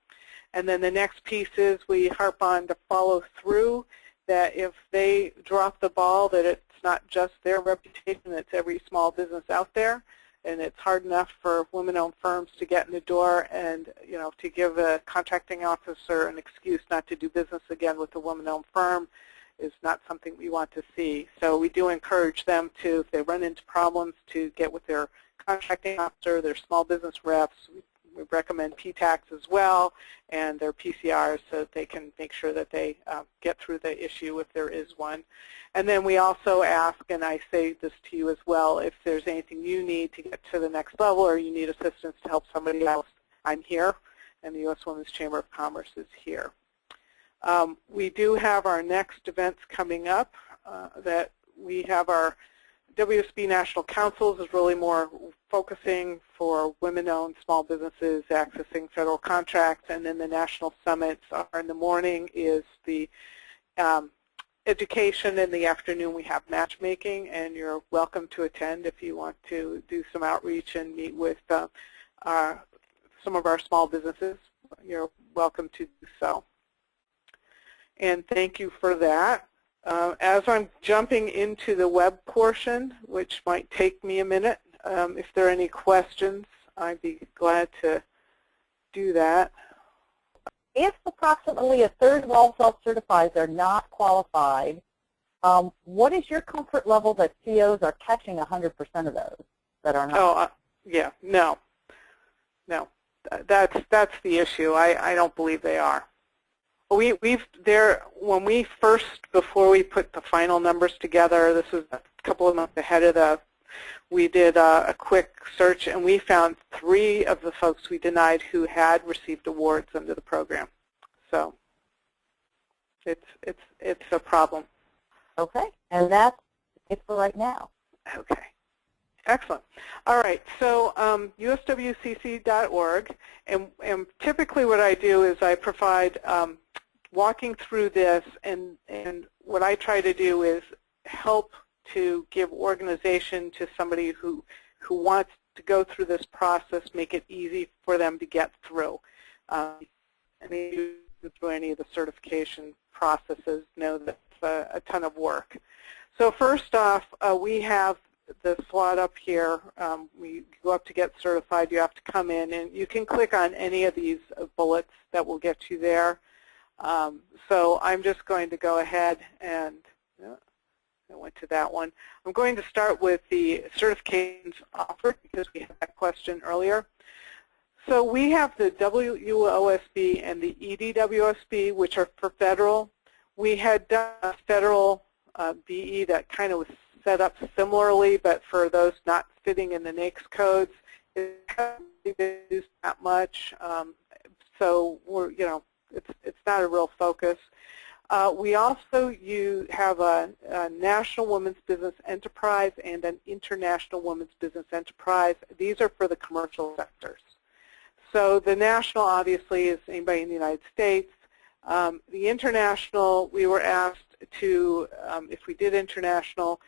And then the next piece is we harp on to follow through, that if they drop the ball, that it's not just their reputation, it's every small business out there. And it's hard enough for women-owned firms to get in the door and, to give a contracting officer an excuse not to do business again with a woman-owned firm is not something we want to see. So we do encourage them to, if they run into problems, to get with their contracting officer, their small business reps. We recommend PTACs as well, and their PCRs, so that they can make sure that they get through the issue if there is one. And then we also ask, and I say this to you as well, if there's anything you need to get to the next level or you need assistance to help somebody else, I'm here, and the U.S. Women's Chamber of Commerce is here. We do have our next events coming up. That we have our WOSB National Councils is really more focusing for women-owned small businesses accessing federal contracts, and then the national summits are in the morning is the education. In the afternoon we have matchmaking, and you're welcome to attend if you want to do some outreach and meet with some of our small businesses. You're welcome to do so. And thank you for that. As I'm jumping into the web portion, which might take me a minute, if there are any questions, I'd be glad to do that. If approximately a third of all self-certifieds are not qualified, what is your comfort level that COs are catching 100% of those that are not? Oh, yeah, no. That's the issue. I don't believe they are. When we first, before we put the final numbers together, this was a couple of months ahead of we did a quick search, and we found 3 of the folks we denied who had received awards under the program. So it's a problem. Okay, and that's it for right now. Okay. Excellent. All right, so uswcc.org, and typically what I do is I provide walking through this, and what I try to do is help to give organization to somebody who wants to go through this process, make it easy for them to get through. And through any of the certification processes, know that's a ton of work. So first off, we have the slot up here. We go up to get certified. You have to come in, and you can click on any of these bullets that will get you there. So I'm just going to go ahead and I went to that one. I'm going to start with the certifications offered because we had that question earlier. So we have the WOSB and the EDWOSB, which are for federal. We had done a federal BE that kind of was set up similarly, but for those not fitting in the NAICS codes, it hasn't been used that much. So we're, it's not a real focus. We also have a National Women's Business Enterprise and an International Women's Business Enterprise. These are for the commercial sectors. So the national, obviously, is anybody in the United States. The international, we were asked to, if we did international,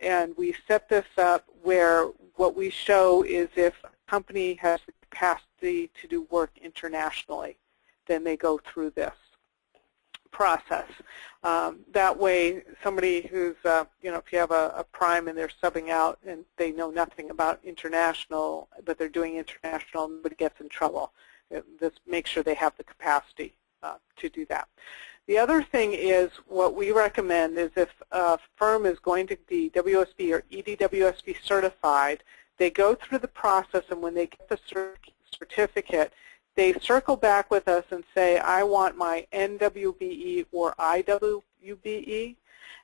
and we set this up where what we show is if a company has the capacity to do work internationally, then they go through this process. That way, somebody who's, if you have a prime and they're subbing out and they know nothing about international, but they're doing international, nobody gets in trouble. Just make sure they have the capacity to do that. The other thing is, what we recommend is if a firm is going to be WOSB or EDWOSB certified, they go through the process, and when they get the certificate, they circle back with us and say, I want my NWBE or IWBE,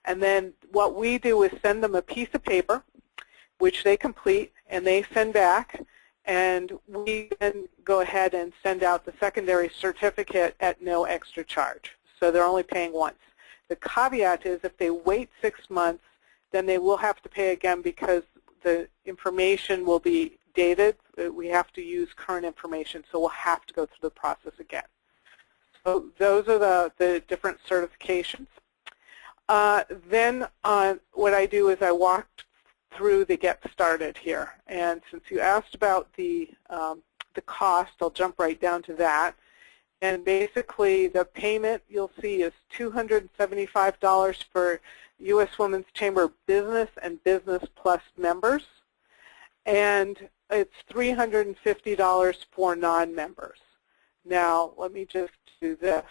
And then what we do is send them a piece of paper, which they complete, and they send back. And we then go ahead and send out the secondary certificate at no extra charge. So they're only paying once. The caveat is if they wait 6 months, then they will have to pay again because the information will be dated. We have to use current information, so we'll have to go through the process again. So those are the different certifications. Then what I do is I walk through the get started here. And since you asked about the cost, I'll jump right down to that. And basically the payment you'll see is $275 for U.S. Women's Chamber Business and Business Plus members. And it's $350 for non-members. Now, let me just do this.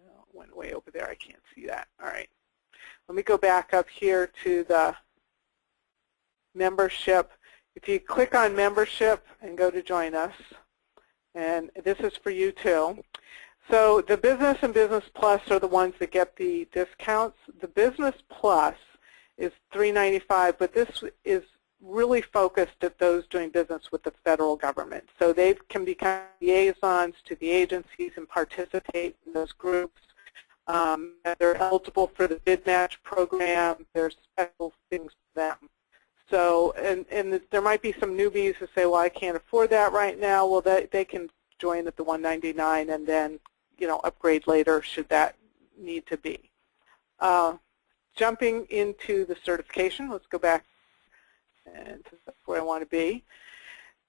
Oh, it went way over there. I can't see that. All right. Let me go back up here to the membership. If you click on membership and go to join us, and this is for you too. So the Business and Business Plus are the ones that get the discounts. The Business Plus is $395, but this is really focused at those doing business with the federal government. So they can become liaisons to the agencies and participate in those groups. They're eligible for the bid match program. There's special things for them. So, and there might be some newbies who say, well, I can't afford that right now. Well, they can join at the $199 and then, upgrade later should that need to be. Jumping into the certification, let's go back and to where I want to be.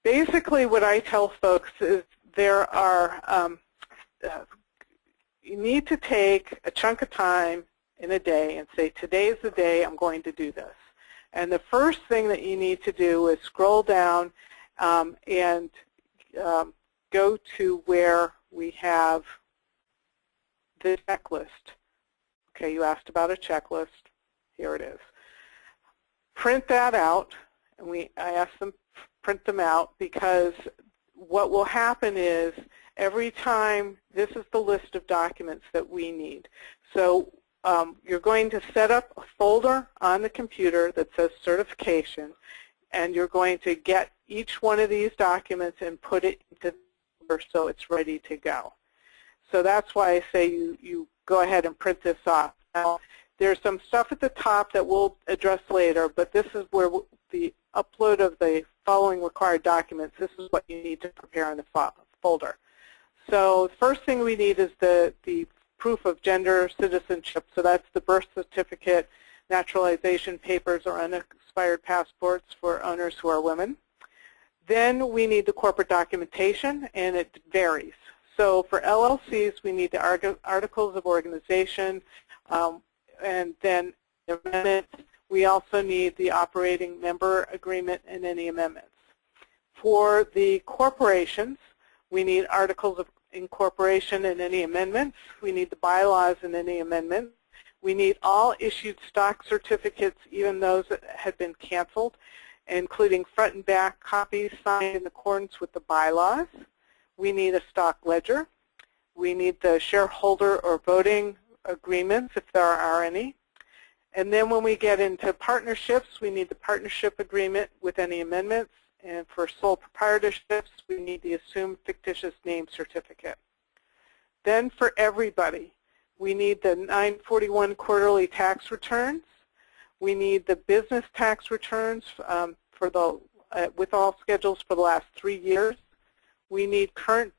Basically, what I tell folks is there are, you need to take a chunk of time in a day and say, today's the day I'm going to do this. And the first thing that you need to do is scroll down and go to where we have the checklist. Okay, you asked about a checklist. Here it is. Print that out, and I asked them to print them out because what will happen is every time, this is the list of documents that we need. So you're going to set up a folder on the computer that says certification, and you're going to get each one of these documents and put it into the folder so it's ready to go. So that's why I say you go ahead and print this off. Now, there's some stuff at the top that we'll address later, but this is where the upload of the following required documents, this is what you need to prepare in the folder. So the first thing we need is the proof of gender citizenship. So that's the birth certificate, naturalization papers, or unexpired passports for owners who are women. Then we need the corporate documentation, and it varies. So for LLCs, we need the articles of organization, and then amendments. We also need the operating member agreement and any amendments. For the corporations, we need articles of incorporation and any amendments. We need the bylaws and any amendments. We need all issued stock certificates, even those that had been canceled, including front and back copies signed in accordance with the bylaws. We need a stock ledger. We need the shareholder or voting agreements, if there are any. And then when we get into partnerships, we need the partnership agreement with any amendments. And for sole proprietorships, we need the assumed fictitious name certificate. Then for everybody, we need the 941 quarterly tax returns. We need the business tax returns with all schedules for the last 3 years. We need current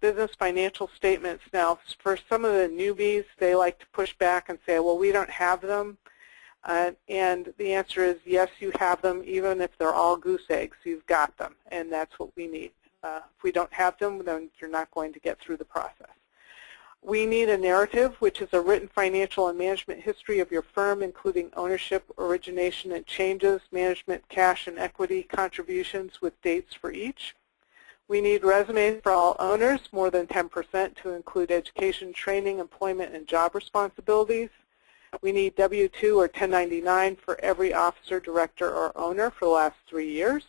business financial statements. Now, for some of the newbies, they like to push back and say, well, we don't have them. And the answer is, yes, you have them, even if they're all goose eggs. You've got them, and that's what we need. If we don't have them, then you're not going to get through the process. We need a narrative, which is a written financial and management history of your firm, including ownership, origination, and changes, management, cash, and equity contributions with dates for each. We need resumes for all owners, more than 10%, to include education, training, employment, and job responsibilities. We need W-2 or 1099 for every officer, director, or owner for the last 3 years.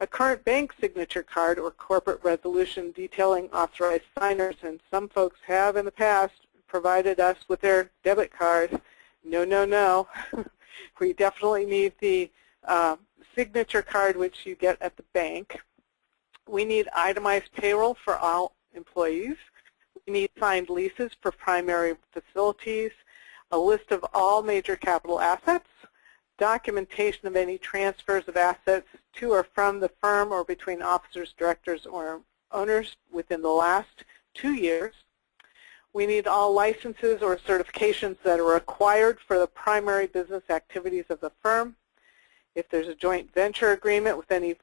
A current bank signature card or corporate resolution detailing authorized signers, and some folks have in the past provided us with their debit card no, no, no. We definitely need the signature card, which you get at the bank. We need itemized payroll for all employees. We need signed leases for primary facilities, a list of all major capital assets, documentation of any transfers of assets to or from the firm or between officers, directors, or owners within the last 2 years. We need all licenses or certifications that are required for the primary business activities of the firm. If there's a joint venture agreement with any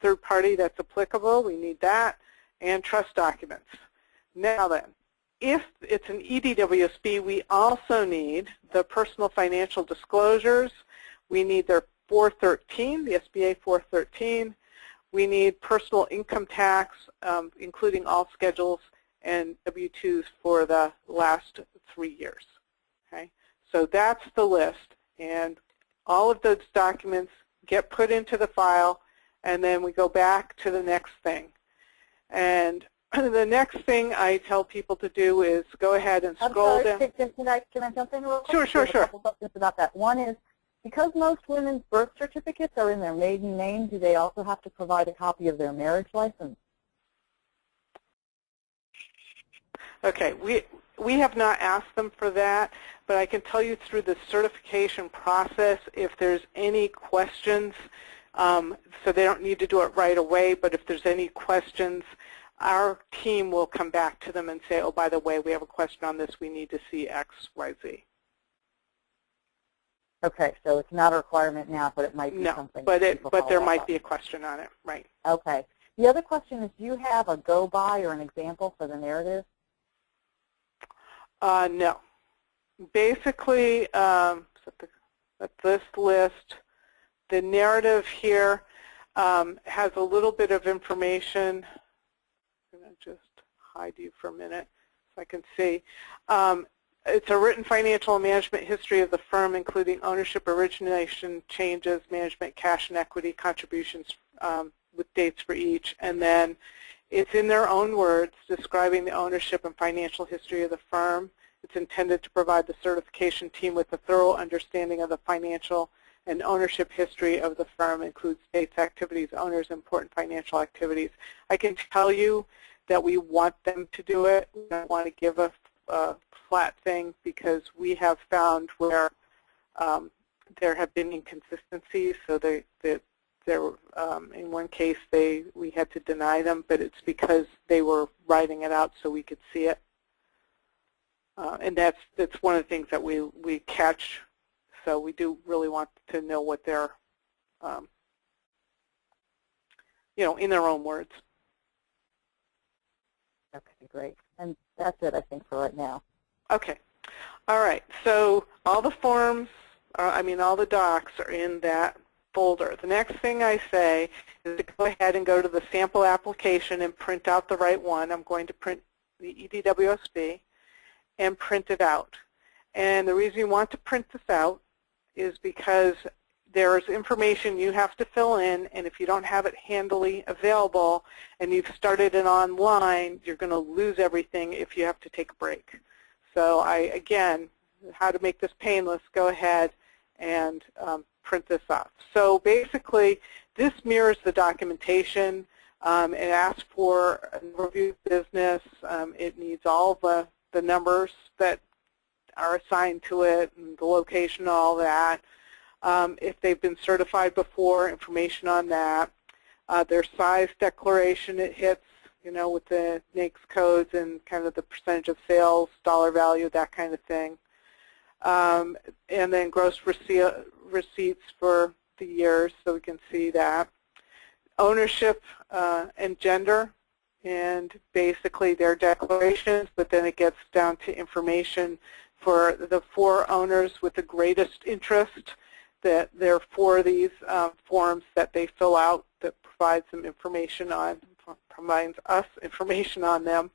third party that's applicable, we need that, and trust documents. Now then, if it's an EDWSB, we also need the personal financial disclosures. We need their 413, the SBA 413. We need personal income tax, including all schedules and W-2s for the last 3 years. Okay, so that's the list, and all of those documents get put into the file, and then we go back to the next thing. And the next thing I tell people to do is go ahead and scroll down. Can I jump in real quick? Sure, sure, sure. A couple questions about that. One is, because most women's birth certificates are in their maiden name, do they also have to provide a copy of their marriage license? Okay, we have not asked them for that, but I can tell you through the certification process if there's any questions, so they don't need to do it right away, but if there's any questions, our team will come back to them and say, oh, by the way, we have a question on this, we need to see X, Y, Z. Okay, so it's not a requirement now, but it might be something. No, but there might be a question on it, right. Okay. The other question is, do you have a go-by or an example for the narrative? No. Basically, at this list, the narrative here has a little bit of information. I'm going to just hide you for a minute so I can see. It's a written financial and management history of the firm, including ownership, origination, changes, management, cash and equity contributions with dates for each. And then it's in their own words describing the ownership and financial history of the firm. It's intended to provide the certification team with a thorough understanding of the financial and ownership history of the firm, includes dates, activities, owners, important financial activities. I can tell you that we want them to do it. We don't want to give a flat thing, because we have found where there have been inconsistencies. So in one case we had to deny them, but it's because they were writing it out so we could see it. And that's one of the things that we catch. So we do really want to know what they're, in their own words. Okay, great. And that's it, I think, for right now. Okay. All right. So all the forms, all the docs are in that folder. The next thing I say is to go ahead and go to the sample application and print out the right one. I'm going to print the EDWSB and print it out. And the reason you want to print this out is because there's information you have to fill in, and if you don't have it handily available and you've started it online, you're going to lose everything if you have to take a break. So again, how to make this painless, go ahead and print this off. So basically, this mirrors the documentation. It asks for an overview of business. It needs all the numbers that are assigned to it, and the location, all that. If they've been certified before, information on that. Their size declaration, it hits, with the NAICS codes and kind of the percentage of sales, dollar value, that kind of thing. And then gross receipts for the years, so we can see that. Ownership and gender, and basically their declarations, but then it gets down to information for the 4 owners with the greatest interest, that there are 4 of these forms that they fill out that provide some information on, provides us information on them.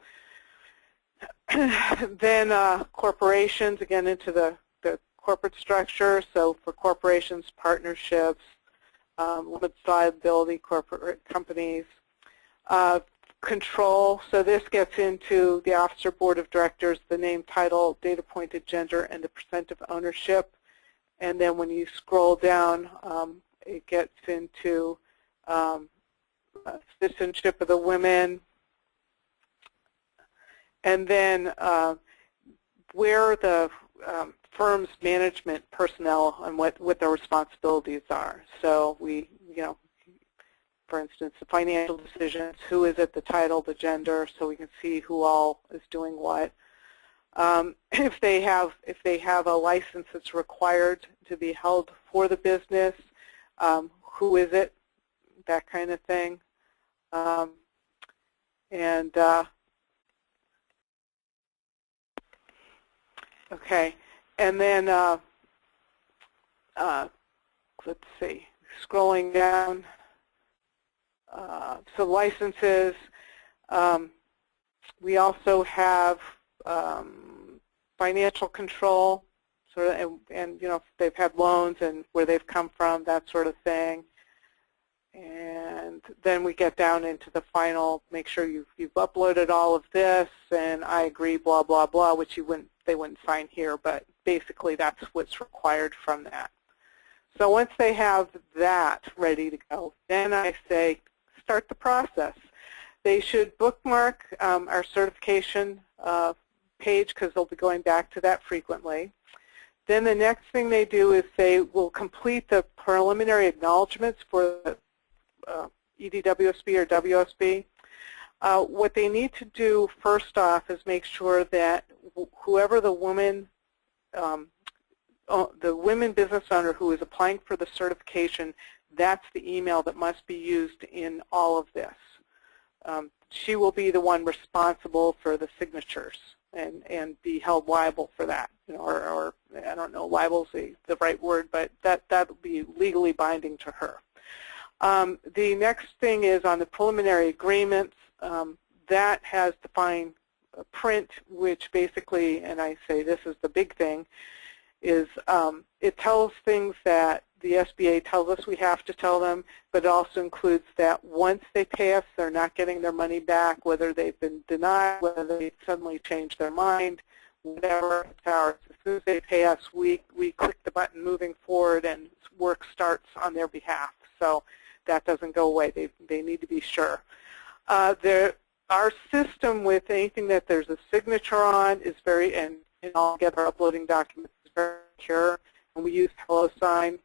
Then corporations, again, into the corporate structure. So for corporations, partnerships, limited liability, corporate companies. control, so this gets into the officer board of directors, the name, title, date appointed, gender, and the percent of ownership. And then when you scroll down, it gets into citizenship of the women, and then where the firm's management personnel and what their responsibilities are. So we, for instance, the financial decisions, who is it, the title, the gender, so we can see who all is doing what. If they have a license that's required to be held for the business, who is it, that kind of thing. Okay, and then let's see, scrolling down. So licenses, we also have financial control, sort of, and if they've had loans and where they've come from, that sort of thing. And then we get down into the final, make sure you've uploaded all of this, and I agree, blah blah blah, which they wouldn't sign here, but basically that's what's required from that. So once they have that ready to go, then I say start the process. They should bookmark our certification page because they'll be going back to that frequently. Then the next thing they do is they will complete the preliminary acknowledgements for the EDWSB or WOSB. What they need to do first off is make sure that whoever the women business owner who is applying for the certification, that's the email that must be used in all of this. She will be the one responsible for the signatures and be held liable for that. Or I don't know, liable is the right word, but that will be legally binding to her. The next thing is on the preliminary agreements. That has defined print, which basically, and I say this is the big thing, is it tells things that the SBA tells us we have to tell them, but it also includes that once they pay us, they're not getting their money back, whether they've been denied, whether they suddenly change their mind, whatever it's ours. As soon as they pay us, we click the button moving forward and work starts on their behalf. So that doesn't go away. They need to be sure. Our system with anything that there's a signature on is very, and all get our uploading documents is very secure. And we use HelloSign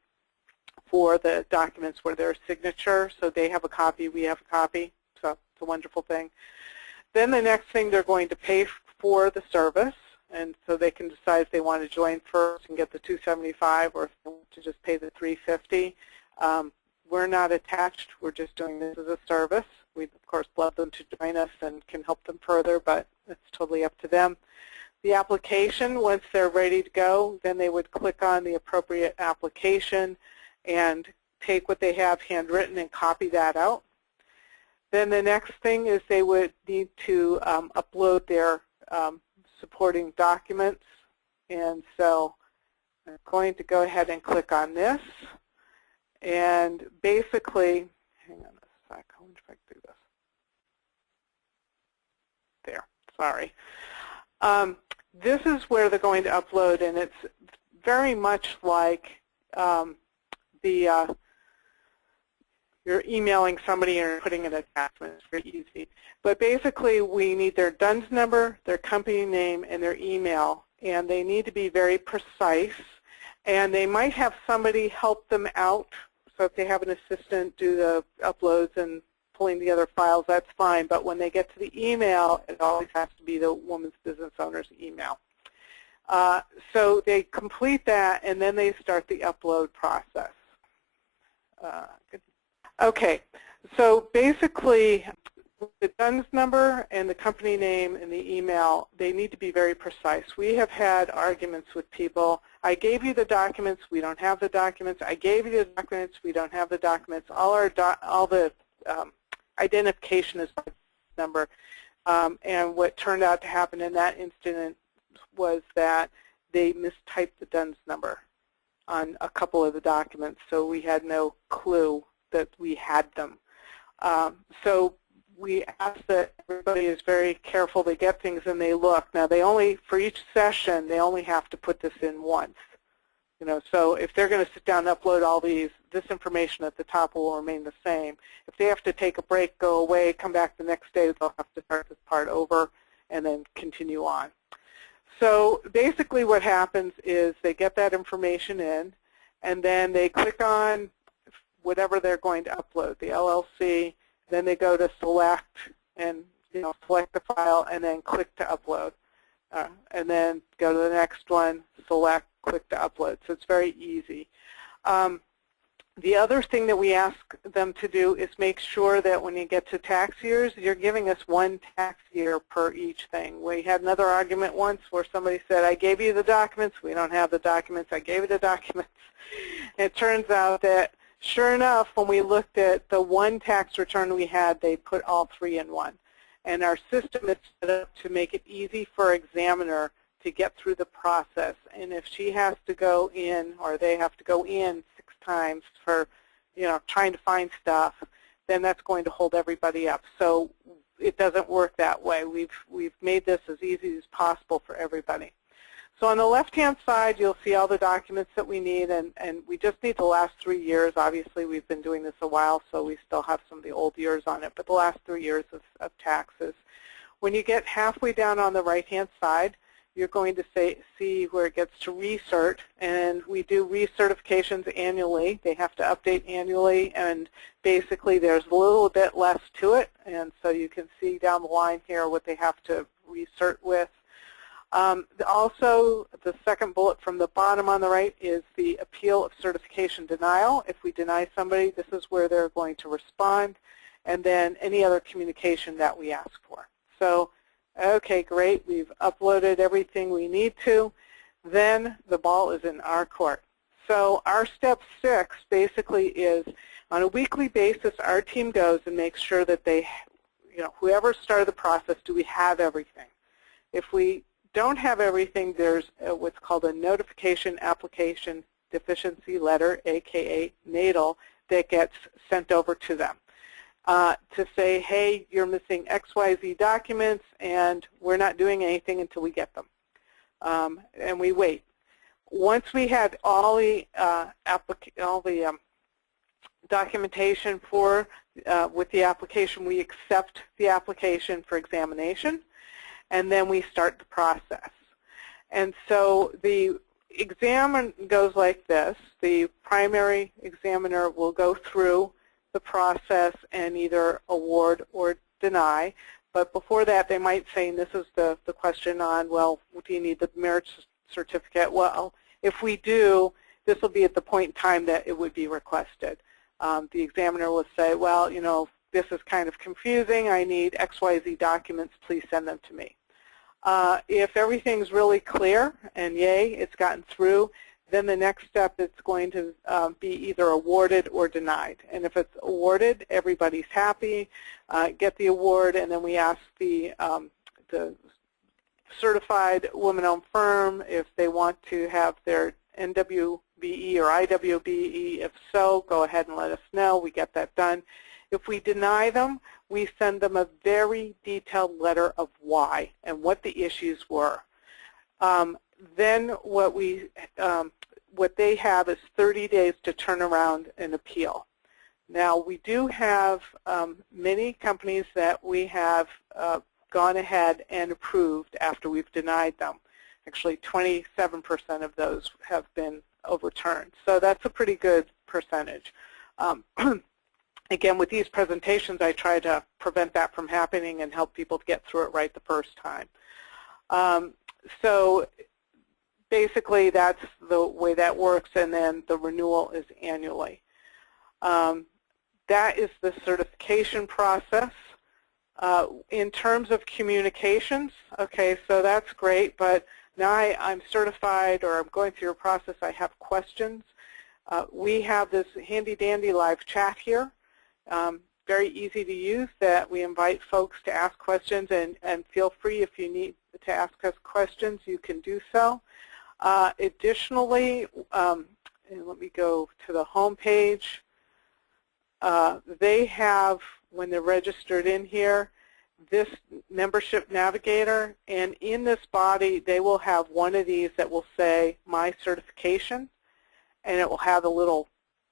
for the documents where there's signature. So they have a copy, we have a copy. So it's a wonderful thing. Then the next thing, they're going to pay for the service. And so they can decide if they want to join first and get the $275 or if they want to just pay the $350. We're not attached. We're just doing this as a service. We'd, of course, love them to join us and can help them further, but it's totally up to them. The application, once they're ready to go, then they would click on the appropriate application and take what they have handwritten and copy that out. Then the next thing is they would need to upload their supporting documents. And so I'm going to go ahead and click on this. And basically, hang on a sec, I wonder if I can do this. There, sorry. This is where they're going to upload, and it's very much like you're emailing somebody and you're putting an attachment. It's very easy. But basically, we need their DUNS number, their company name, and their email, and they need to be very precise. And they might have somebody help them out. So if they have an assistant do the uploads and pulling together files, that's fine. But when they get to the email, it always has to be the woman's business owner's email. So they complete that, and then they start the upload process. Okay, so basically, the DUNS number and the company name and the email, they need to be very precise. We have had arguments with people. I gave you the documents, we don't have the documents. I gave you the documents, we don't have the documents. All the identification is by number. And what turned out to happen in that incident was that they mistyped the DUNS number on a couple of the documents, so we had no clue that we had them. So we ask that everybody is very careful. They get things and they look. Now, for each session, they only have to put this in once. So if they're going to sit down and upload all this information at the top will remain the same. If they have to take a break, go away, come back the next day, they'll have to start this part over and then continue on. So basically what happens is they get that information in, and then they click on whatever they're going to upload, the LLC, then they go to select and select the file and then click to upload. And then go to the next one, select, click to upload. So it's very easy. The other thing that we ask them to do is make sure that when you get to tax years, you're giving us one tax year per each thing. We had another argument once where somebody said, I gave you the documents, we don't have the documents, I gave you the documents. And it turns out that, sure enough, when we looked at the one tax return we had, they put all three in one. And our system is set up to make it easy for an examiner to get through the process. And if she has to go in, or they have to go in 6 times for, trying to find stuff, then that's going to hold everybody up. So it doesn't work that way. We've made this as easy as possible for everybody. So on the left-hand side, you'll see all the documents that we need, and we just need the last 3 years. Obviously, we've been doing this a while, so we still have some of the old years on it, but the last 3 years of taxes. When you get halfway down on the right-hand side, you're going to see where it gets to recert, and we do recertifications annually. They have to update annually, and basically there's a little bit less to it, and so you can see down the line here what they have to recert with. Also, the second bullet from the bottom on the right is the appeal of certification denial. If we deny somebody, this is where they're going to respond, and then any other communication that we ask for. So, okay, great, we've uploaded everything we need to. Then the ball is in our court. So our step 6 basically is on a weekly basis, our team goes and makes sure that they, whoever started the process, do we have everything? If we don't have everything, there's what's called a notification application deficiency letter, aka NADL, that gets sent over to them to say, hey, you're missing XYZ documents, and we're not doing anything until we get them. And we wait. Once we have all the documentation with the application, we accept the application for examination, and then we start the process. And so the exam goes like this. The primary examiner will go through the process and either award or deny. But before that, they might say, and this is the question on, well, do you need the merit certificate? Well, if we do, this will be at the point in time that it would be requested. The examiner will say, well, this is kind of confusing. I need XYZ documents. Please send them to me. If everything's really clear and yay, it's gotten through, then the next step is going to be either awarded or denied. And if it's awarded, everybody's happy, get the award, and then we ask the certified woman-owned firm if they want to have their NWBE or IWBE. If so, go ahead and let us know. We get that done. If we deny them, we send them a very detailed letter of why and what the issues were. Then what they have is 30 days to turn around and appeal. Now, we do have many companies that we have gone ahead and approved after we've denied them. Actually, 27% of those have been overturned. So that's a pretty good percentage. Again, with these presentations, I try to prevent that from happening and help people to get through it right the first time. So basically, that's the way that works, and then the renewal is annually. That is the certification process. In terms of communications, okay, so that's great, but now I'm certified or I'm going through a process, I have questions. We have this handy-dandy live chat here. Very easy to use, that we invite folks to ask questions, and feel free if you need to ask us questions, you can do so. Additionally, and let me go to the home page. They have when they're registered in here, this membership navigator, and in this body they will have one of these that will say My Certification, and it will have the little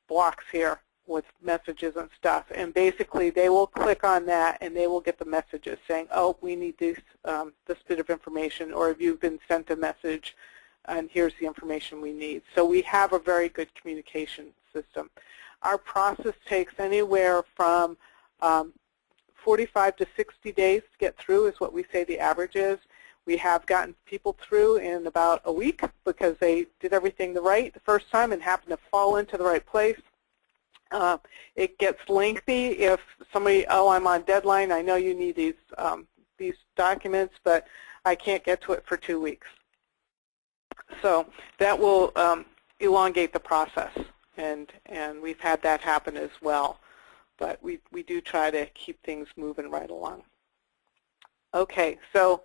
blocks here with messages and stuff, and basically they will click on that and they will get the messages saying, oh, we need this bit of information, or if you've been sent a message and here's the information we need. So we have a very good communication system. Our process takes anywhere from 45 to 60 days to get through is what we say the average is. We have gotten people through in about a week because they did everything right the first time and happened to fall into the right place. It gets lengthy if somebody, oh, I'm on deadline, I know you need these documents, but I can't get to it for 2 weeks. So that will elongate the process, and we've had that happen as well. But we do try to keep things moving right along. Okay, so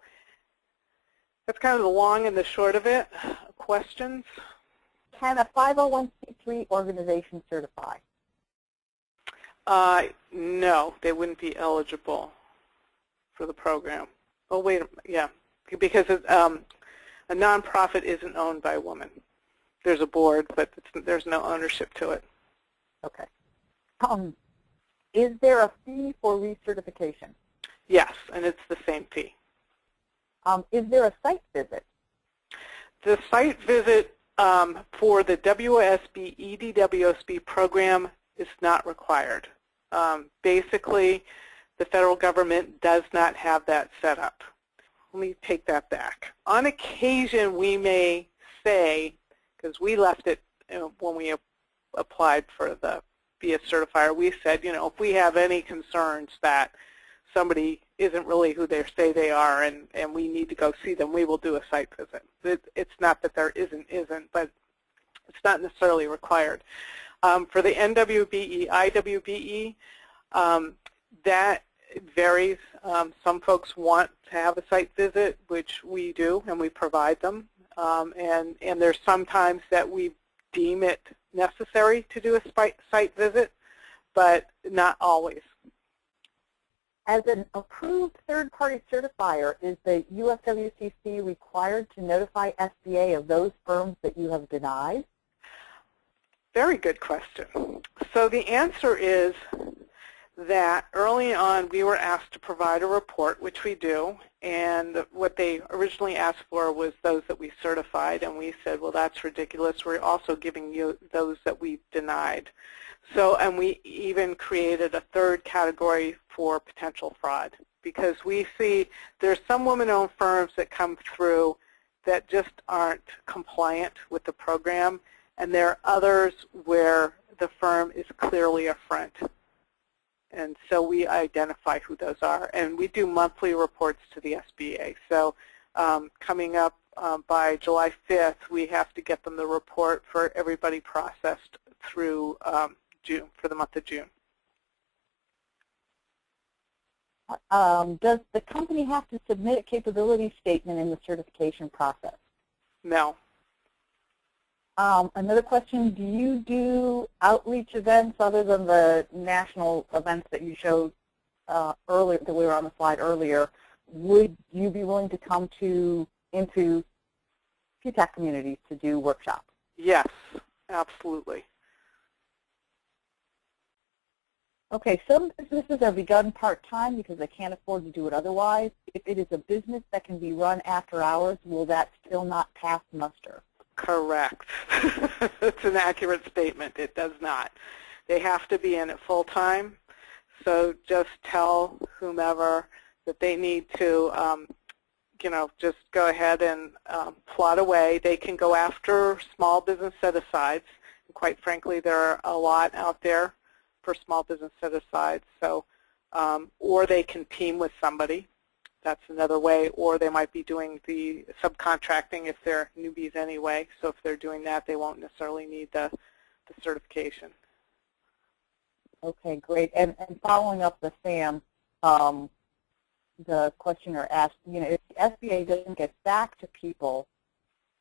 that's kind of the long and the short of it. Questions? Can a 501c3 organization certify? No, they wouldn't be eligible for the program. Oh, wait, yeah, because a nonprofit isn't owned by a woman. There's a board, but there's no ownership to it. Okay. Is there a fee for recertification? Yes, and it's the same fee. Is there a site visit? The site visit for the WOSB EDWOSB program is not required. Basically, the federal government does not have that set up. Let me take that back. On occasion, we may say, because we left it when we applied for the be a certifier, we said, if we have any concerns that somebody isn't really who they say they are and we need to go see them, we will do a site visit. It's not that there isn't, but it's not necessarily required. For the NWBE, IWBE, that varies. Some folks want to have a site visit, which we do, and we provide them. And there's sometimes that we deem it necessary to do a site visit, but not always. As an approved third-party certifier, is the USWCC required to notify SBA of those firms that you have denied? Very good question. So the answer is that early on we were asked to provide a report, which we do, and what they originally asked for was those that we certified, and we said, well, that's ridiculous. We're also giving you those that we denied. So, and we even created a third category for potential fraud, because we see there's some women-owned firms that come through that just aren't compliant with the program, and there are others where the firm is clearly a front. And so we identify who those are, and we do monthly reports to the SBA. So coming up by July 5th, we have to get them the report for everybody processed through June, for the month of June. Does the company have to submit a capability statement in the certification process? No. Another question, do you do outreach events other than the national events that you showed earlier, that we were on the slide earlier? Would you be willing to come into PTAC communities to do workshops? Yes, absolutely. Okay, some businesses are begun part-time because they can't afford to do it otherwise. If it is a business that can be run after hours, will that still not pass muster? Correct. It's an accurate statement. It does not. They have to be in it full-time. So just tell whomever that they need to, just go ahead and plot away. They can go after small business set-asides. Quite frankly, there are a lot out there for small business set-asides. So, or they can team with somebody. That's another way, or they might be doing the subcontracting if they're newbies anyway. So if they're doing that, they won't necessarily need the certification. Okay, great. And following up with Sam, the questioner asked, if the SBA doesn't get back to people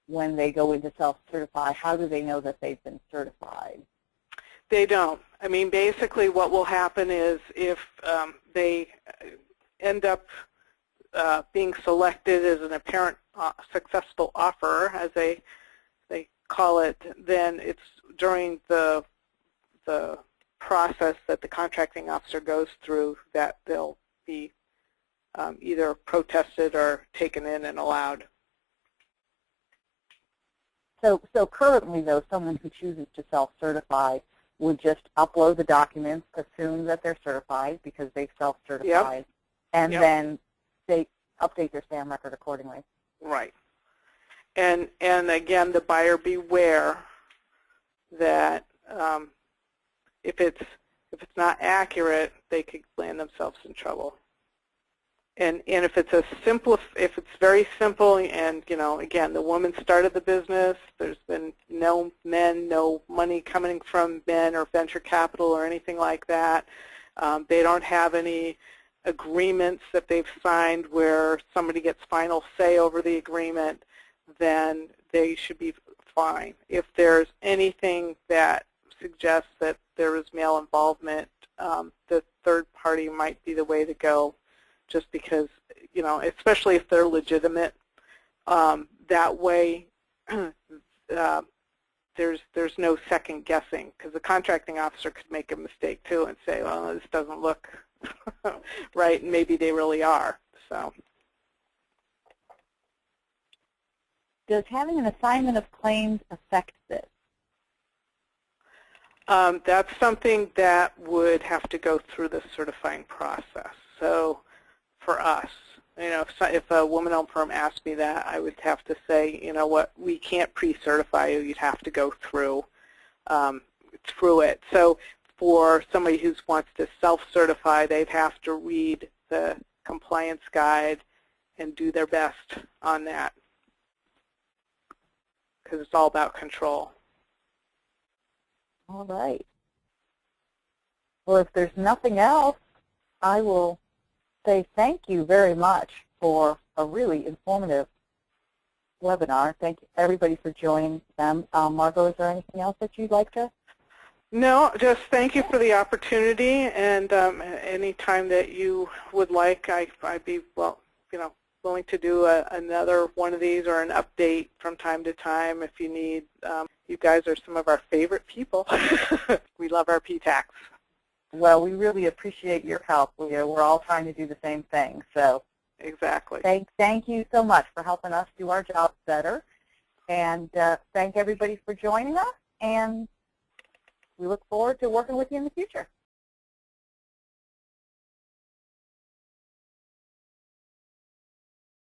when they go into self-certify, how do they know that they've been certified? They don't. I mean, basically what will happen is if they end up being selected as an apparent successful offeror, as they call it, then it's during the process that the contracting officer goes through that they'll be either protested or taken in and allowed. So currently, though, someone who chooses to self-certify would just upload the documents, assume that they're certified because they've self-certified, and then they update their SAM record accordingly. Right. And again, the buyer beware that if it's not accurate, they could land themselves in trouble. And if it's if it's very simple, and again, the woman started the business, there's been no money coming from men or venture capital or anything like that. They don't have any agreements that they've signed where somebody gets final say over the agreement, then they should be fine. If there's anything that suggests that there is male involvement, the third party might be the way to go, just because, especially if they're legitimate. That way, there's no second guessing, because the contracting officer could make a mistake too and say, well, this doesn't look right, and maybe they really are. So, does having an assignment of claims affect this? That's something that would have to go through the certifying process. So for us, if a woman-owned firm asked me that, I would have to say, what, we can't pre-certify you. You'd have to go through it. So for somebody who wants to self-certify, they'd have to read the compliance guide and do their best on that, because it's all about control. All right. Well, if there's nothing else, I will say thank you very much for a really informative webinar. Thank you, everybody, for joining them. Margot, is there anything else that you'd like to? No, just thank you for the opportunity, and any time that you would like, I'd be willing to do another one of these or an update from time to time if you need. You guys are some of our favorite people. We love our PTACs. Well, we really appreciate your help. We're all trying to do the same thing. So exactly. Thank you so much for helping us do our jobs better. And thank everybody for joining us. And we look forward to working with you in the future.